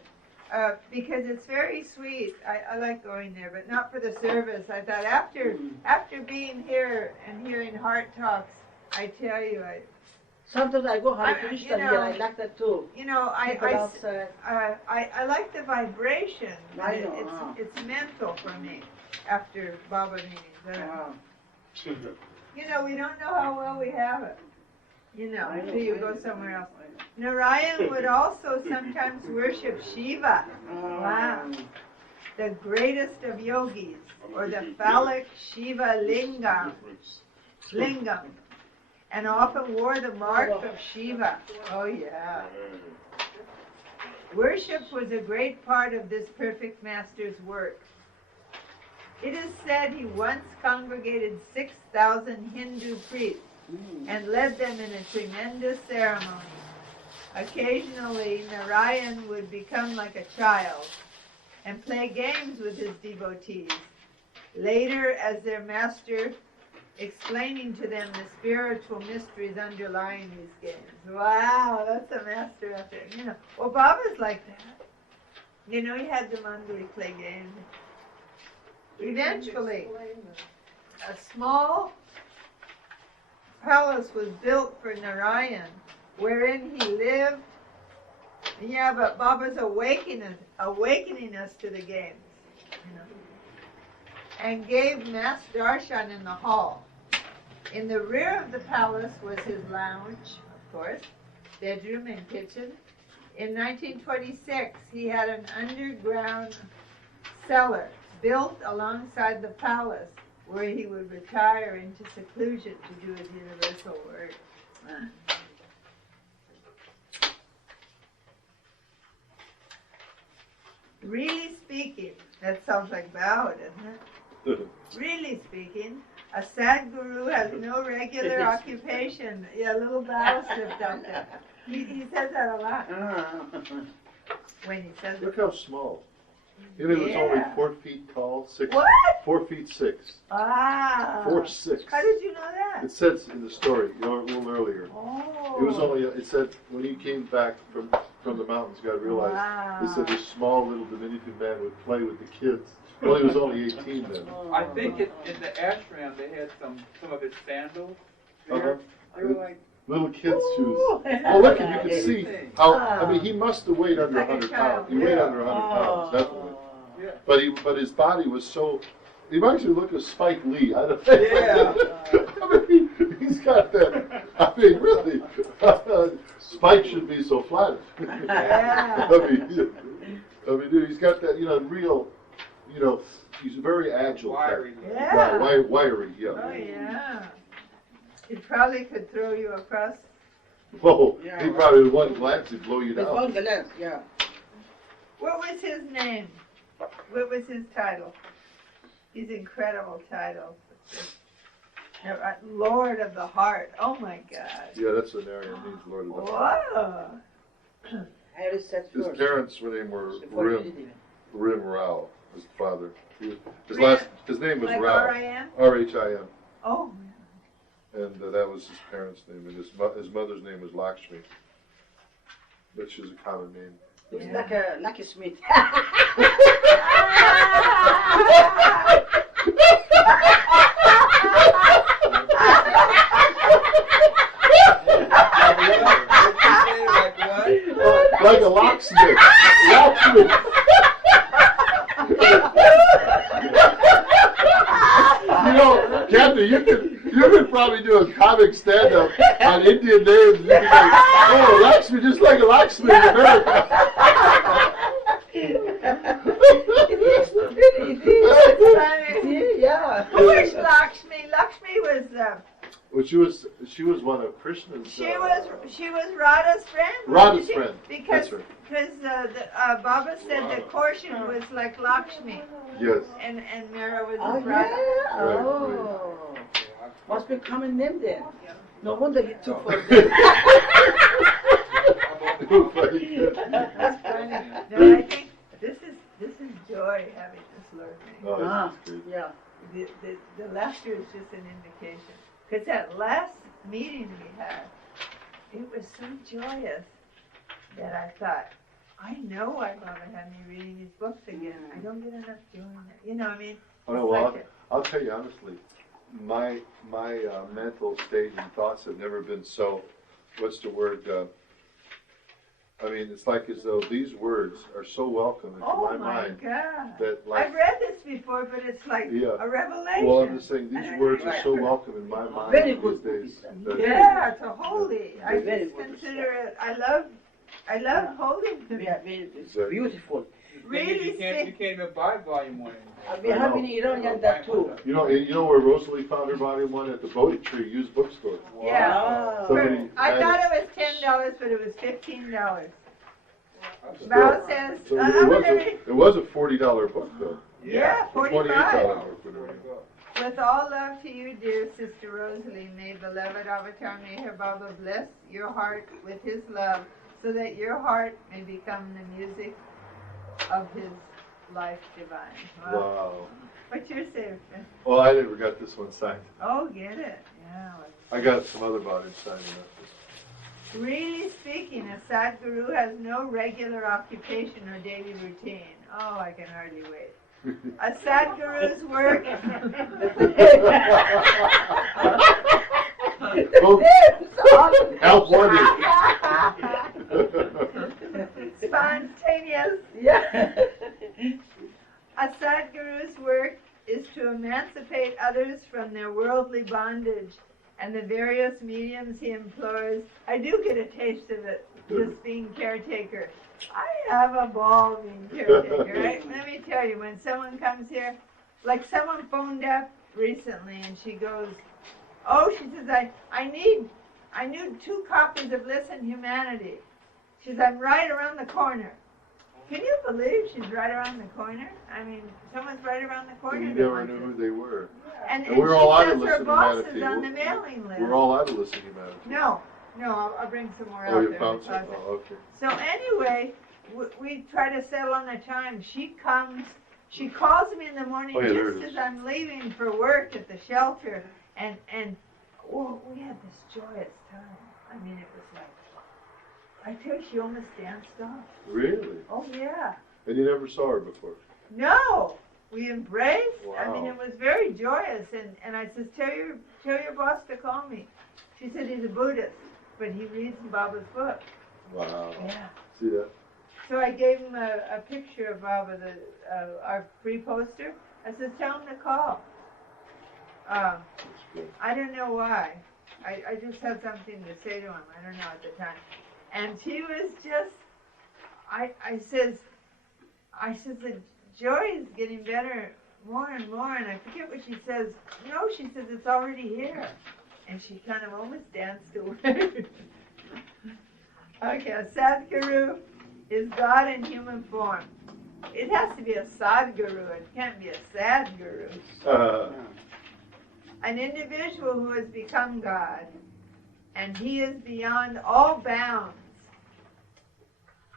Because it's very sweet. I like going there, but not for the service. I thought after being here and hearing heart talks, I tell you, Sometimes I go Hare I- Krishna you know, here. I like that too. People People outside. I like the vibration. I know, It's mental for me after Baba meetings. Ah. You know, we don't know how well we have it. You know, I know, until you I go know, somewhere else. I know. Narayan would also sometimes worship Shiva. Wow. The greatest of yogis, or the phallic Shiva lingam, and often wore the mark of Shiva. Oh yeah. Worship was a great part of this perfect master's work. It is said he once congregated 6,000 Hindu priests and led them in a tremendous ceremony. Occasionally, Narayan would become like a child and play games with his devotees. Later, as their master, explaining to them the spiritual mysteries underlying these games. Wow, that's a master out there. You know, well, Baba's like that. You know, he had the Mandali play games. Eventually, a small palace was built for Narayan, wherein he lived. Yeah, but Baba's awakening us to the games, you know, and gave mass darshan in the hall. In the rear of the palace was his lounge, of course, bedroom and kitchen. In 1926, he had an underground cellar built alongside the palace where he would retire into seclusion to do his universal work. Really speaking, that sounds like Bao, doesn't it? Really speaking, a Sadhguru has no regular occupation. Yeah, a little Bao slipped out there. He says that a lot. When he says Look how small. And it was only 4 feet tall, 6. What? 4 feet 6. Ah. 4 6. How did you know that? It says in the story, you know, a little earlier. Oh. It was only. It said when he came back from the mountains, God realized. Wow. He said this small little diminutive man would play with the kids. Well, he was only 18 then. I think in the ashram they had some of his sandals. Uh-huh. They were like, Little kids' shoes. Oh, look, and you can see how. I mean, he must have weighed under Like a 100 child. pounds. He weighed Yeah. under 100 pounds, definitely. yeah. But his body was so. He reminds me look of Spike Lee. I don't Yeah. I mean, he's got that. I mean, really, Spike should be so flat. Yeah. I mean, dude, he's got that. You know, real. You know, he's a very agile. Wiry. Yeah. Wiry. Yeah. Oh, yeah. He probably could throw you across. Whoa. Yeah. He probably with one glance he'd blow you With down. one glance, yeah. What was his name? What was his title? His incredible title. Lord of the Heart. Oh my God. Yeah, that's what Narayan means, Lord of the Whoa. Harry said His first. parents' name were Before he Rim did it. Rao, his father. Rim? His name was Like Rao. R-I-M? R-H-I-M. Oh. And that was his parents' name. And his mother's name was Lakshmi, which is a common name. Looks like a Lucky Smith. Like a locksmith. Locksmith. You know, Captain, you could probably do a comic stand-up on Indian names. You could say, oh, locksmith, just like a locksmith in America. Yeah. Who is Lakshmi? Lakshmi was Well, she was one of Krishna's. she was Radha's friend. Radha's wasn't she? friend. Because That's right. Baba said that Korshan was like Lakshmi, Yes. and Mira was Oh, his Radha. yeah. Right, Oh. Must be common name then. No wonder he took for them. That's funny. No, I think this is joy having this learning. Oh, Ah, that's good. yeah. The laughter is just an indication. Because that last meeting we had, it was so joyous that I thought, I know why Baba had me reading these books again. I don't get enough joy in it. You know what I mean? Oh, no, It's well, like I'll tell you honestly, my mental state and thoughts have never been so, what's the word, I mean, it's like as though these words are so welcome into oh my my mind God. that like, I've read this before, but it's like Yeah. a revelation. well, I'm just saying, these words are so welcome in my mind Very these good days. book. that- Yeah, it's a holy. I Very just good. consider it. I love holding them. Yeah, it's beautiful. Really you can't even buy volume 1 anymore. We have in Iran that too. You know where Rosalie found her volume 1? At the Bodhi Tree used bookstore. Yeah. Wow. Somebody I had thought it. it was $10, but it was $15. Still. Bao says, So it was a $40 book though. yeah, $28 $45. book. whatever. With all love to you, dear Sister Rosalie, may beloved Avatar Meher Baba bless your heart with his love, so that your heart may become the music of his life divine. Wow. What's your favorite? Well, I never got this one signed. Oh, get it. Yeah. I got some other bodies signing up. Really speaking, a Sadhguru has no regular occupation or daily routine. Oh, I can hardly wait. A Sadhguru's work Help one. Spontaneous. Yeah. A Sadhguru's work is to emancipate others from their worldly bondage, and the various mediums he employs. I do get a taste of it, just being caretaker. I have a ball being caretaker, right? Let me tell you, when someone comes here, like someone phoned up recently, and she goes, oh, she says, I need 2 copies of Listen Humanity. She says, I'm right around the corner. Can you believe she's right around the corner? I mean, someone's right around the corner. You never knew who they were. And we're all out she of says her Listen boss Humanity. is on the mailing list. We're all out of Listen Humanity. No, I'll bring some more out Oh, you there. found some? Oh, okay. So anyway, we try to settle on the time. She comes, she calls me in the morning just as I'm leaving for work at the shelter, and oh, we had this joyous time. I mean, it was like, I tell you, she almost danced off. Really? Oh, yeah. And you never saw her before? No, we embraced. Wow. I mean, it was very joyous, and I says, tell your boss to call me. She said he's a Buddhist, but he reads Baba's book. Wow. Yeah. See that? So I gave him a picture of Baba, our free poster. I said, tell him to call. That's good. I don't know why. I just had something to say to him. I don't know at the time. And she was just, I says, the joy is getting better more and more. And I forget what she says. No, she says, it's already here. And she kind of almost danced away. Okay, a Sadhguru is God in human form. It has to be a Sadhguru. It can't be a Sadhguru. An individual who has become God, and he is beyond all bounds.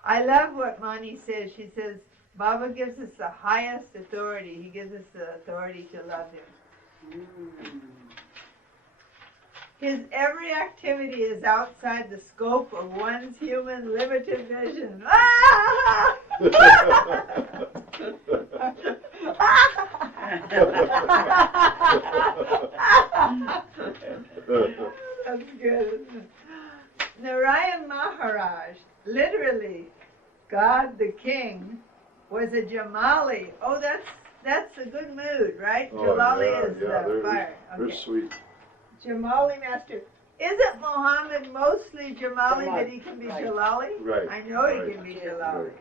I love what Mani says. She says, Baba gives us the highest authority. He gives us the authority to love him. His every activity is outside the scope of one's human limited vision. That's good. Narayan Maharaj, literally, God the King, was a Jamali. Oh, that's a good mood, right? Oh, Jalali yeah, is they're, fire. They're Okay. sweet. Jamali master. Isn't Muhammad mostly Jamali, but he can be Jalali? Right. I know he can be Jalali. Right.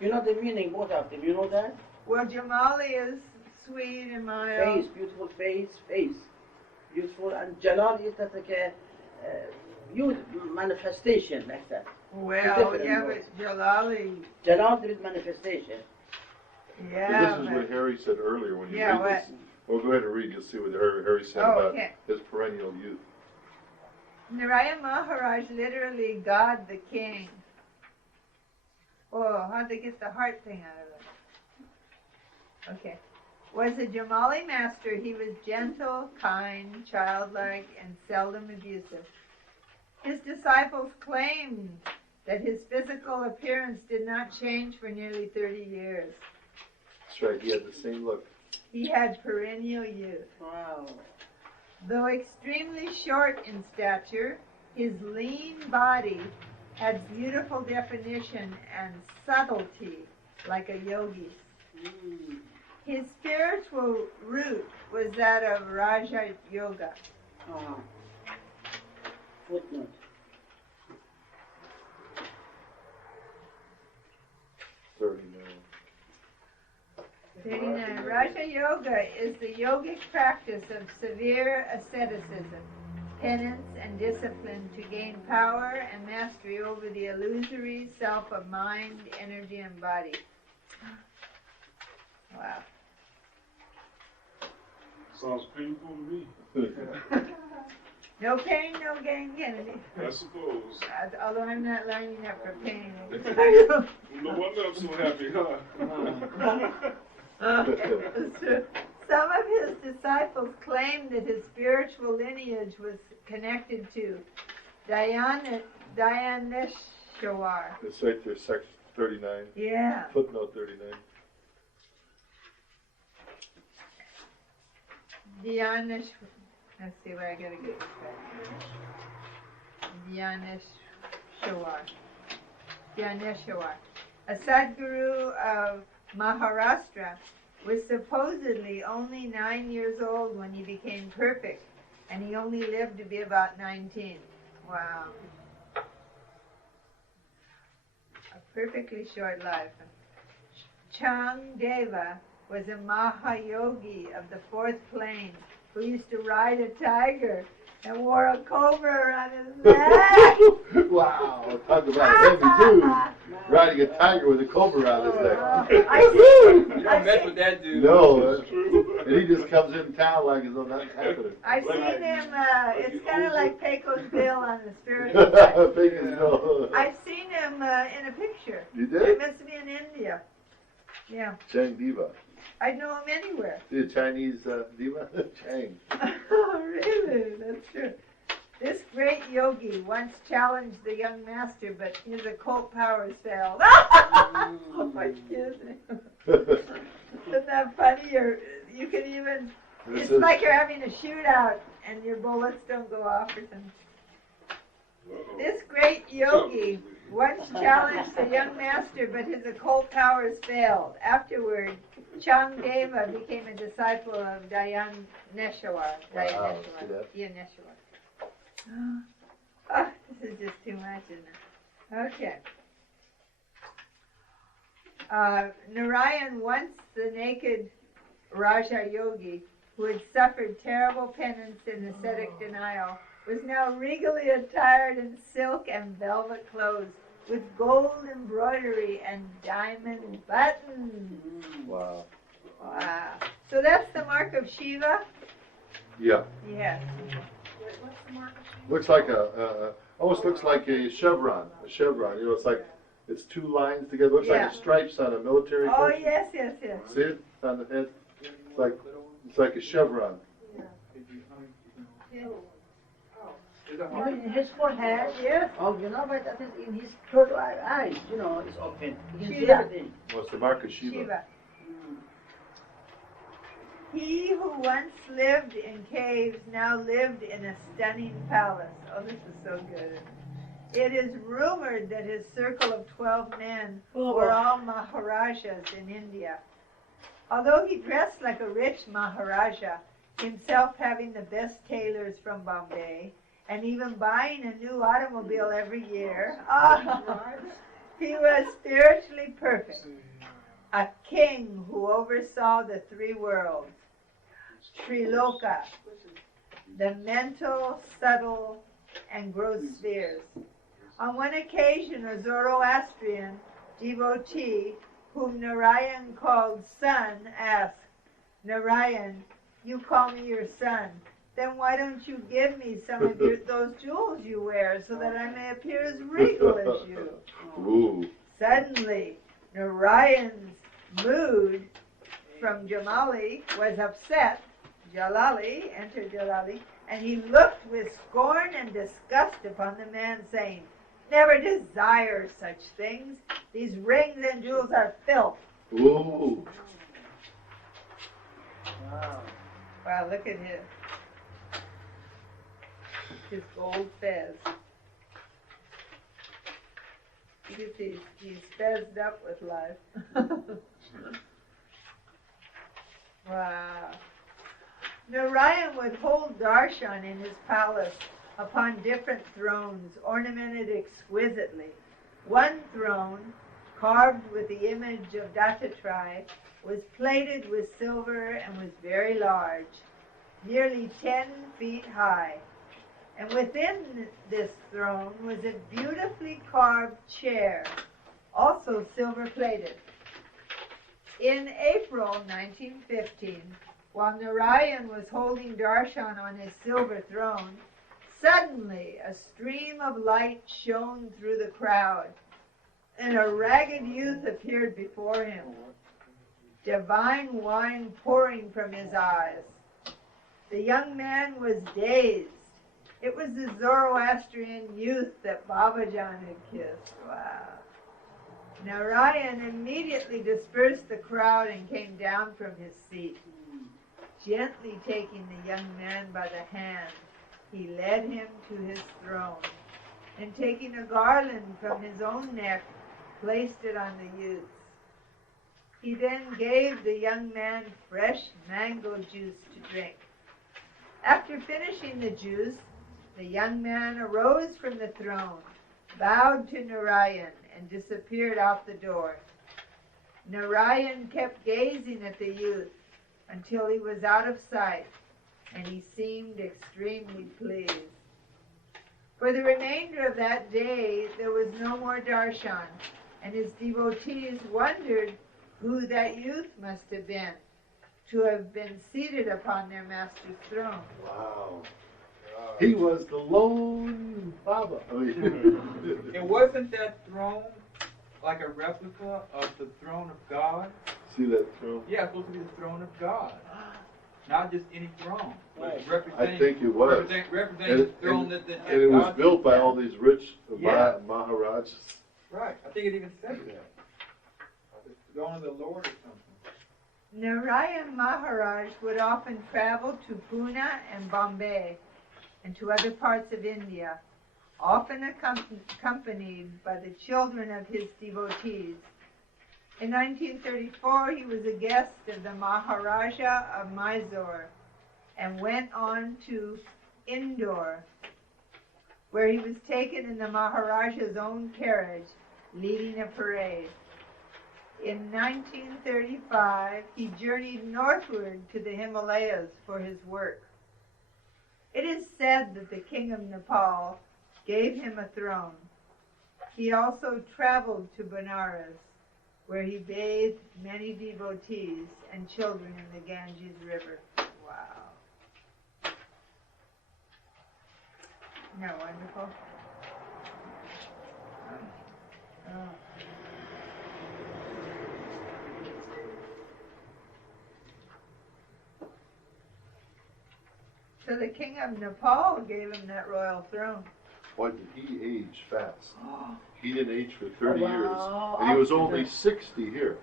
You know the meaning, both of them, you know that? Well, Jamali is sweet and mild. Face, beautiful face. Beautiful, and Jalal is that like a youth manifestation like that. Well, yeah, but Jalali, Jalal is manifestation. yeah. This is what Harry said earlier when you Yeah, read what? this. Well, go ahead and read. You'll see what Harry said Oh, about okay. his perennial youth. Narayan Maharaj, literally God the King. Oh, how'd they get the heart thing out of it? Okay. Was a Jamali master. He was gentle, kind, childlike, and seldom abusive. His disciples claimed that his physical appearance did not change for nearly 30 years. That's right. He had the same look. He had perennial youth. Wow. Though extremely short in stature, his lean body had beautiful definition and subtlety like a yogi's. His spiritual root was that of Raja Yoga. Footnote. 39. Raja Yoga is the yogic practice of severe asceticism, penance, and discipline to gain power and mastery over the illusory self of mind, energy, and body. Wow. Sounds painful to me. No pain, no gain, Kennedy. I suppose. Although I'm not lining up for pain. No wonder I'm so happy, huh? Some of his disciples claimed that his spiritual lineage was connected to Dyaneshwar. It's right there, section 39. Yeah. Footnote 39. Dyaneshwar. Let's see where I gotta get this. Dyaneshwar. A Sadhguru of Maharashtra was supposedly only 9 years old when he became perfect, and he only lived to be about 19. Wow. A perfectly short life. Changdeva was a Mahayogi of the fourth plane who used to ride a tiger and wore a cobra around his neck. Wow, talk about heavy too. Riding a tiger with a cobra around his neck. You don't mess with that dude. No, and he just comes in town like as though nothing's happening. I've seen him, it's kind of like Pecos Bill on the spiritual side. I've seen him in a picture. You did? It must be in India. Yeah. Chang Diva. I'd know him anywhere. The Chinese diva? Chang. Oh, really? That's true. This great yogi once challenged the young master, but his occult powers failed. Oh, my goodness. Isn't that funny? You can even, it's like you're having a shootout and your bullets don't go off or something. This great yogi once challenged the young master, but his occult powers failed. Afterward, Changdeva became a disciple of Dyaneshwar. Dyaneshwar. Oh, this is just too much, isn't it? Okay. Narayan, once the naked Raja Yogi, who had suffered terrible penance in ascetic denial, was now regally attired in silk and velvet clothes with gold embroidery and diamond buttons. Wow. Wow. So that's the mark of Shiva? Yeah. Yes. What's the mark of Shiva? Looks like almost looks like a chevron. A chevron. You know, it's two lines together. Looks like a stripes on a military Oh, person. yes. See it on the head? It's like a chevron. Even in his forehead, Yes. oh, you know what that is? In his third eyes, you know, it's open. You can see Shiva. everything. What's the mark of Shiva? Shiva. He who once lived in caves now lived in a stunning palace. Oh, this is so good. It is rumored that his circle of 12 men were all Maharajas in India. Although he dressed like a rich Maharaja, himself having the best tailors from Bombay, and even buying a new automobile every year, he was spiritually perfect. A king who oversaw the three worlds, Triloka, the mental, subtle, and gross spheres. On one occasion, a Zoroastrian devotee, whom Narayan called son, asked, "Narayan, you call me your son. Then why don't you give me some of those jewels you wear so that I may appear as regal as you?" Ooh. Suddenly, Narayan's mood from Jamali was upset. Entered Jalali, and he looked with scorn and disgust upon the man, saying, "Never desire such things. These rings and jewels are filth." Ooh. Wow, look at his gold fez. You can see he's fezzed up with life. Wow. Narayan would hold darshan in his palace upon different thrones, ornamented exquisitely. One throne, carved with the image of Dattatreya, was plated with silver and was very large, nearly 10 feet high. And within this throne was a beautifully carved chair, also silver-plated. In April 1915, while Narayan was holding darshan on his silver throne, Suddenly, a stream of light shone through the crowd, and a ragged youth appeared before him, divine wine pouring from his eyes. The young man was dazed. It was the Zoroastrian youth that Babajan had kissed. Wow. Narayan immediately dispersed the crowd and came down from his seat. Gently taking the young man by the hand, he led him to his throne, and taking a garland from his own neck, placed it on the youth's. He then gave the young man fresh mango juice to drink. After finishing the juice, the young man arose from the throne, bowed to Narayan, and disappeared out the door. Narayan kept gazing at the youth until he was out of sight, and he seemed extremely pleased. For the remainder of that day, there was no more darshan, and his devotees wondered who that youth must have been to have been seated upon their master's throne. Wow. He was the lone Baba. And wasn't that throne like a replica of the throne of God? See that throne? Yeah, it's supposed to be the throne of God. Not just any throne. But I think it was. Representing the throne that and it was God built by had. all these rich Yeah. Maharajas. Right. I think it even says that. It's the throne of the Lord or something. Narayan Maharaj would often travel to Pune and Bombay and to other parts of India, often accompanied by the children of his devotees. In 1934, he was a guest of the Maharaja of Mysore and went on to Indore, where he was taken in the Maharaja's own carriage, leading a parade. In 1935, he journeyed northward to the Himalayas for his work. It is said that the king of Nepal gave him a throne. He also traveled to Benares, where he bathed many devotees and children in the Ganges River. Wow. Isn't that wonderful? Oh. So the king of Nepal gave him that royal throne. Boy, did he age fast. He didn't age for 30 Wow. years. And he was only 60 here.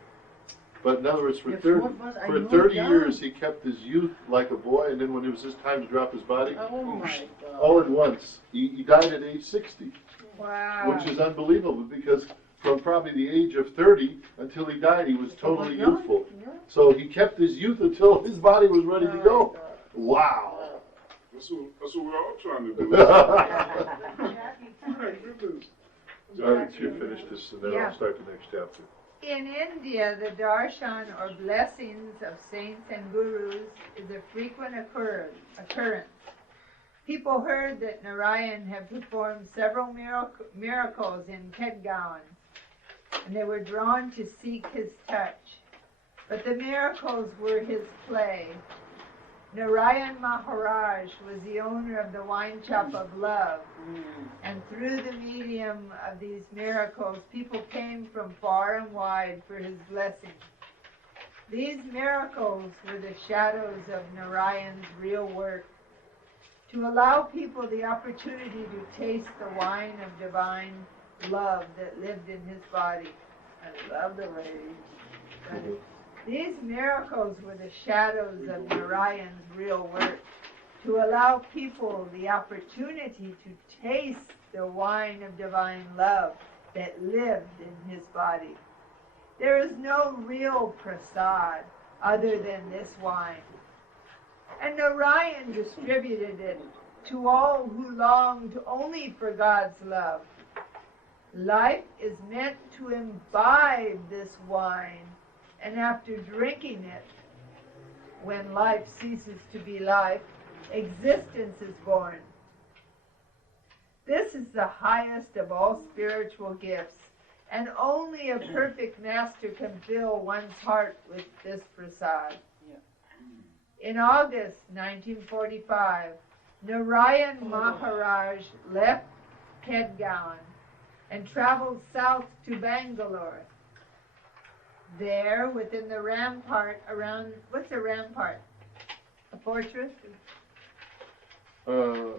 But in other words, for Yes, 30, what was- I for know 30 that. years, he kept his youth like a boy, and then when it was his time to drop his body, Oh my God. all at once, he died at age 60, Wow. which is unbelievable because from probably the age of 30 until he died, he was totally youthful. Yeah. So he kept his youth until his body was ready to go. Wow. That's what we're all trying to do. My goodness. All right, so you finish this, and then Yeah. I'll start the next chapter. In India, the darshan or blessings of saints and gurus is a frequent occurrence. People heard that Narayan had performed several miracles in Kedgaon, and they were drawn to seek his touch. But the miracles were his play. Narayan Maharaj was the owner of the wine shop of love, and through the medium of these miracles, people came from far and wide for his blessing. These miracles were the shadows of Narayan's real work, to allow people the opportunity to taste the wine of divine love that lived in his body. I love the way these miracles were the shadows of Narayan's real work, to allow people the opportunity to taste the wine of divine love that lived in his body. There is no real prasad other than this wine. And Narayan distributed it to all who longed only for God's love. Life is meant to imbibe this wine, and after drinking it, when life ceases to be life, existence is born. This is the highest of all spiritual gifts, and only a perfect master can fill one's heart with this prasad. In August 1945, Narayan Maharaj left Kedgaon and traveled south to Bangalore. There, within the rampart around, what's a rampart? A fortress? I don't know.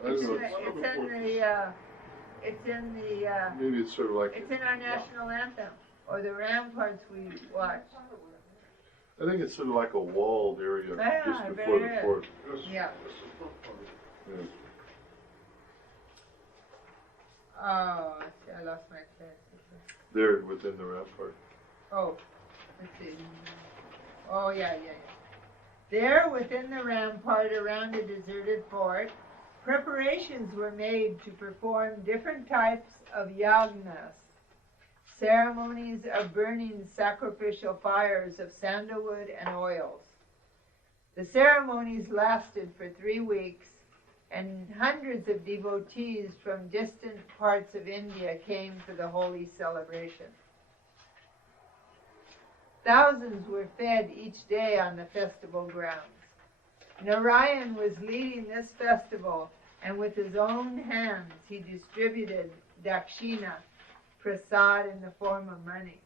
Maybe it's sort of like. It's in our national anthem, or the ramparts we watch. I think it's sort of like a walled area just before the fort. Yeah. Yeah. Oh, I lost my place. There, within the rampart. Oh, let's see. Oh, yeah. There, within the rampart around a deserted fort, preparations were made to perform different types of yagnas, ceremonies of burning sacrificial fires of sandalwood and oils. The ceremonies lasted for 3 weeks, and hundreds of devotees from distant parts of India came for the holy celebration. Thousands were fed each day on the festival grounds. Narayan was leading this festival, and with his own hands he distributed dakshina, prasad in the form of money.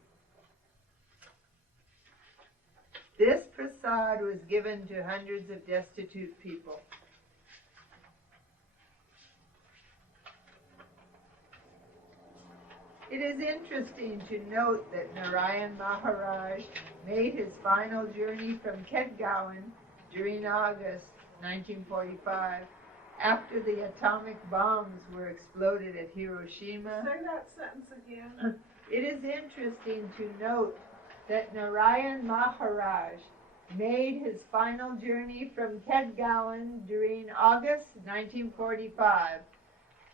This prasad was given to hundreds of destitute people. It is interesting to note that Narayan Maharaj made his final journey from Kedgaon during August 1945, after the atomic bombs were exploded at Hiroshima. Say that sentence again. It is interesting to note that Narayan Maharaj made his final journey from Kedgaon during August 1945,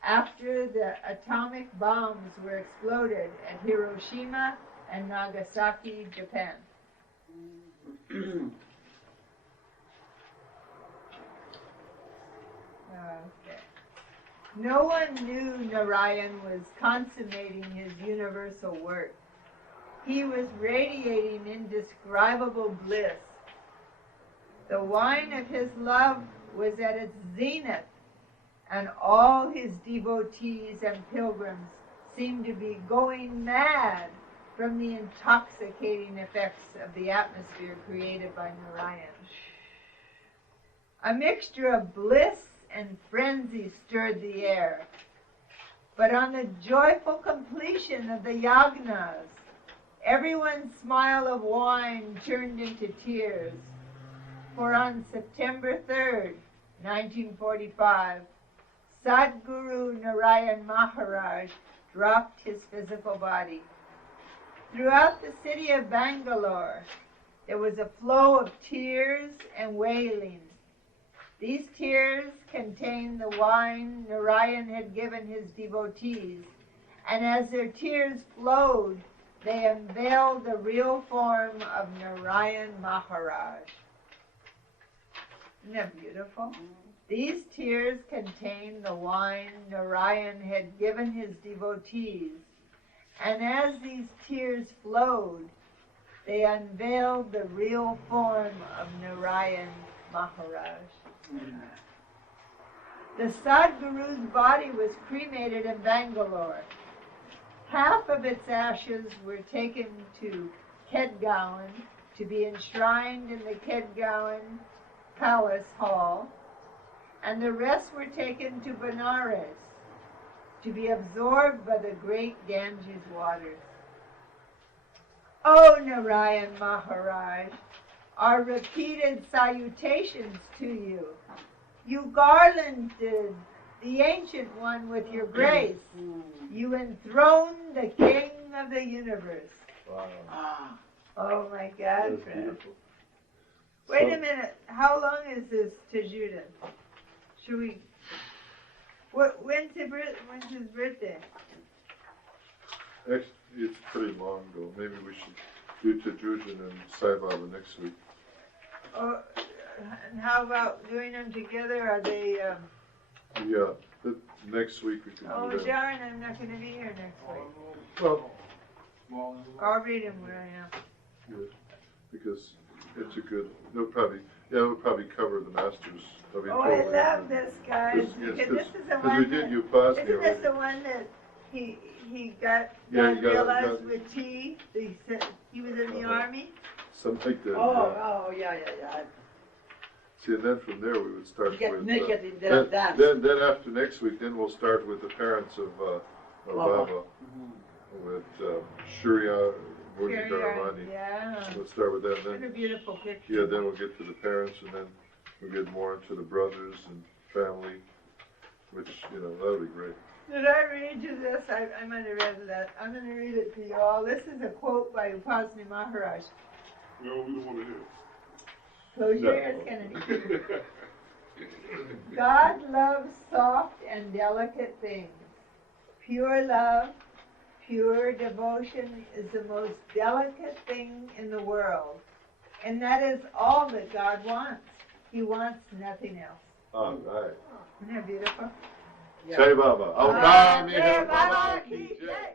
after the atomic bombs were exploded at Hiroshima and Nagasaki, Japan. Okay. No one knew Narayan was consummating his universal work. He was radiating indescribable bliss. The wine of his love was at its zenith, and all his devotees and pilgrims seemed to be going mad from the intoxicating effects of the atmosphere created by Narayan. A mixture of bliss and frenzy stirred the air. But on the joyful completion of the yagnas, everyone's smile of wine turned into tears. For on September 3rd, 1945, Sadhguru Narayan Maharaj dropped his physical body. Throughout the city of Bangalore, there was a flow of tears and wailing. These tears contained the wine Narayan had given his devotees, and as their tears flowed, they unveiled the real form of Narayan Maharaj. Isn't that beautiful? These tears contained the wine Narayan had given his devotees, and as these tears flowed, they unveiled the real form of Narayan Maharaj. The Sadhguru's body was cremated in Bangalore. Half of its ashes were taken to Kedgaon to be enshrined in the Kedgaon Palace Hall, and the rest were taken to Benares to be absorbed by the great Ganges waters. O Narayan Maharaj, our repeated salutations to you. You garlanded the Ancient One with your grace. You enthroned the King of the universe. Wow. Oh my God, That's friend. beautiful. Wait a minute. How long is this Tajuddin? Should we? When's his birthday? Actually, it's pretty long ago. Maybe we should do Tajuddin and Sai Baba next week. Oh, and how about doing them together? Are they? Yeah, next week we can Oh, do that. darn! I'm not going to be here next week. Well, I'll read them where I am. yeah, because it's a good. No, probably Yeah, we'll probably cover the masters. Oh, I love this, guys. Because this is the one we did Upasni isn't this already. the one that he got Yeah, he got- realized with tea? He said he was in the army. Something like that. Oh, yeah. See, and then from there we would start Get with. naked in there and dance. Then after next week, then we'll start with the parents of Baba, with Shurya, Wolkin, Dharamani. Yeah. We'll start with that. What a Then beautiful picture. yeah, then we'll get to the parents, and then we'll get more into the brothers and family, which that'll be great. Did I read you this? I might have read that. I'm going to read it to you all. This is a quote by Upasni Maharaj. No, we don't want to hear. Close your ears, Kennedy. God loves soft and delicate things. Pure love, pure devotion is the most delicate thing in the world. And that is all that God wants. He wants nothing else. All right. Isn't that beautiful? Jai Baba. Jai Baba ki jai.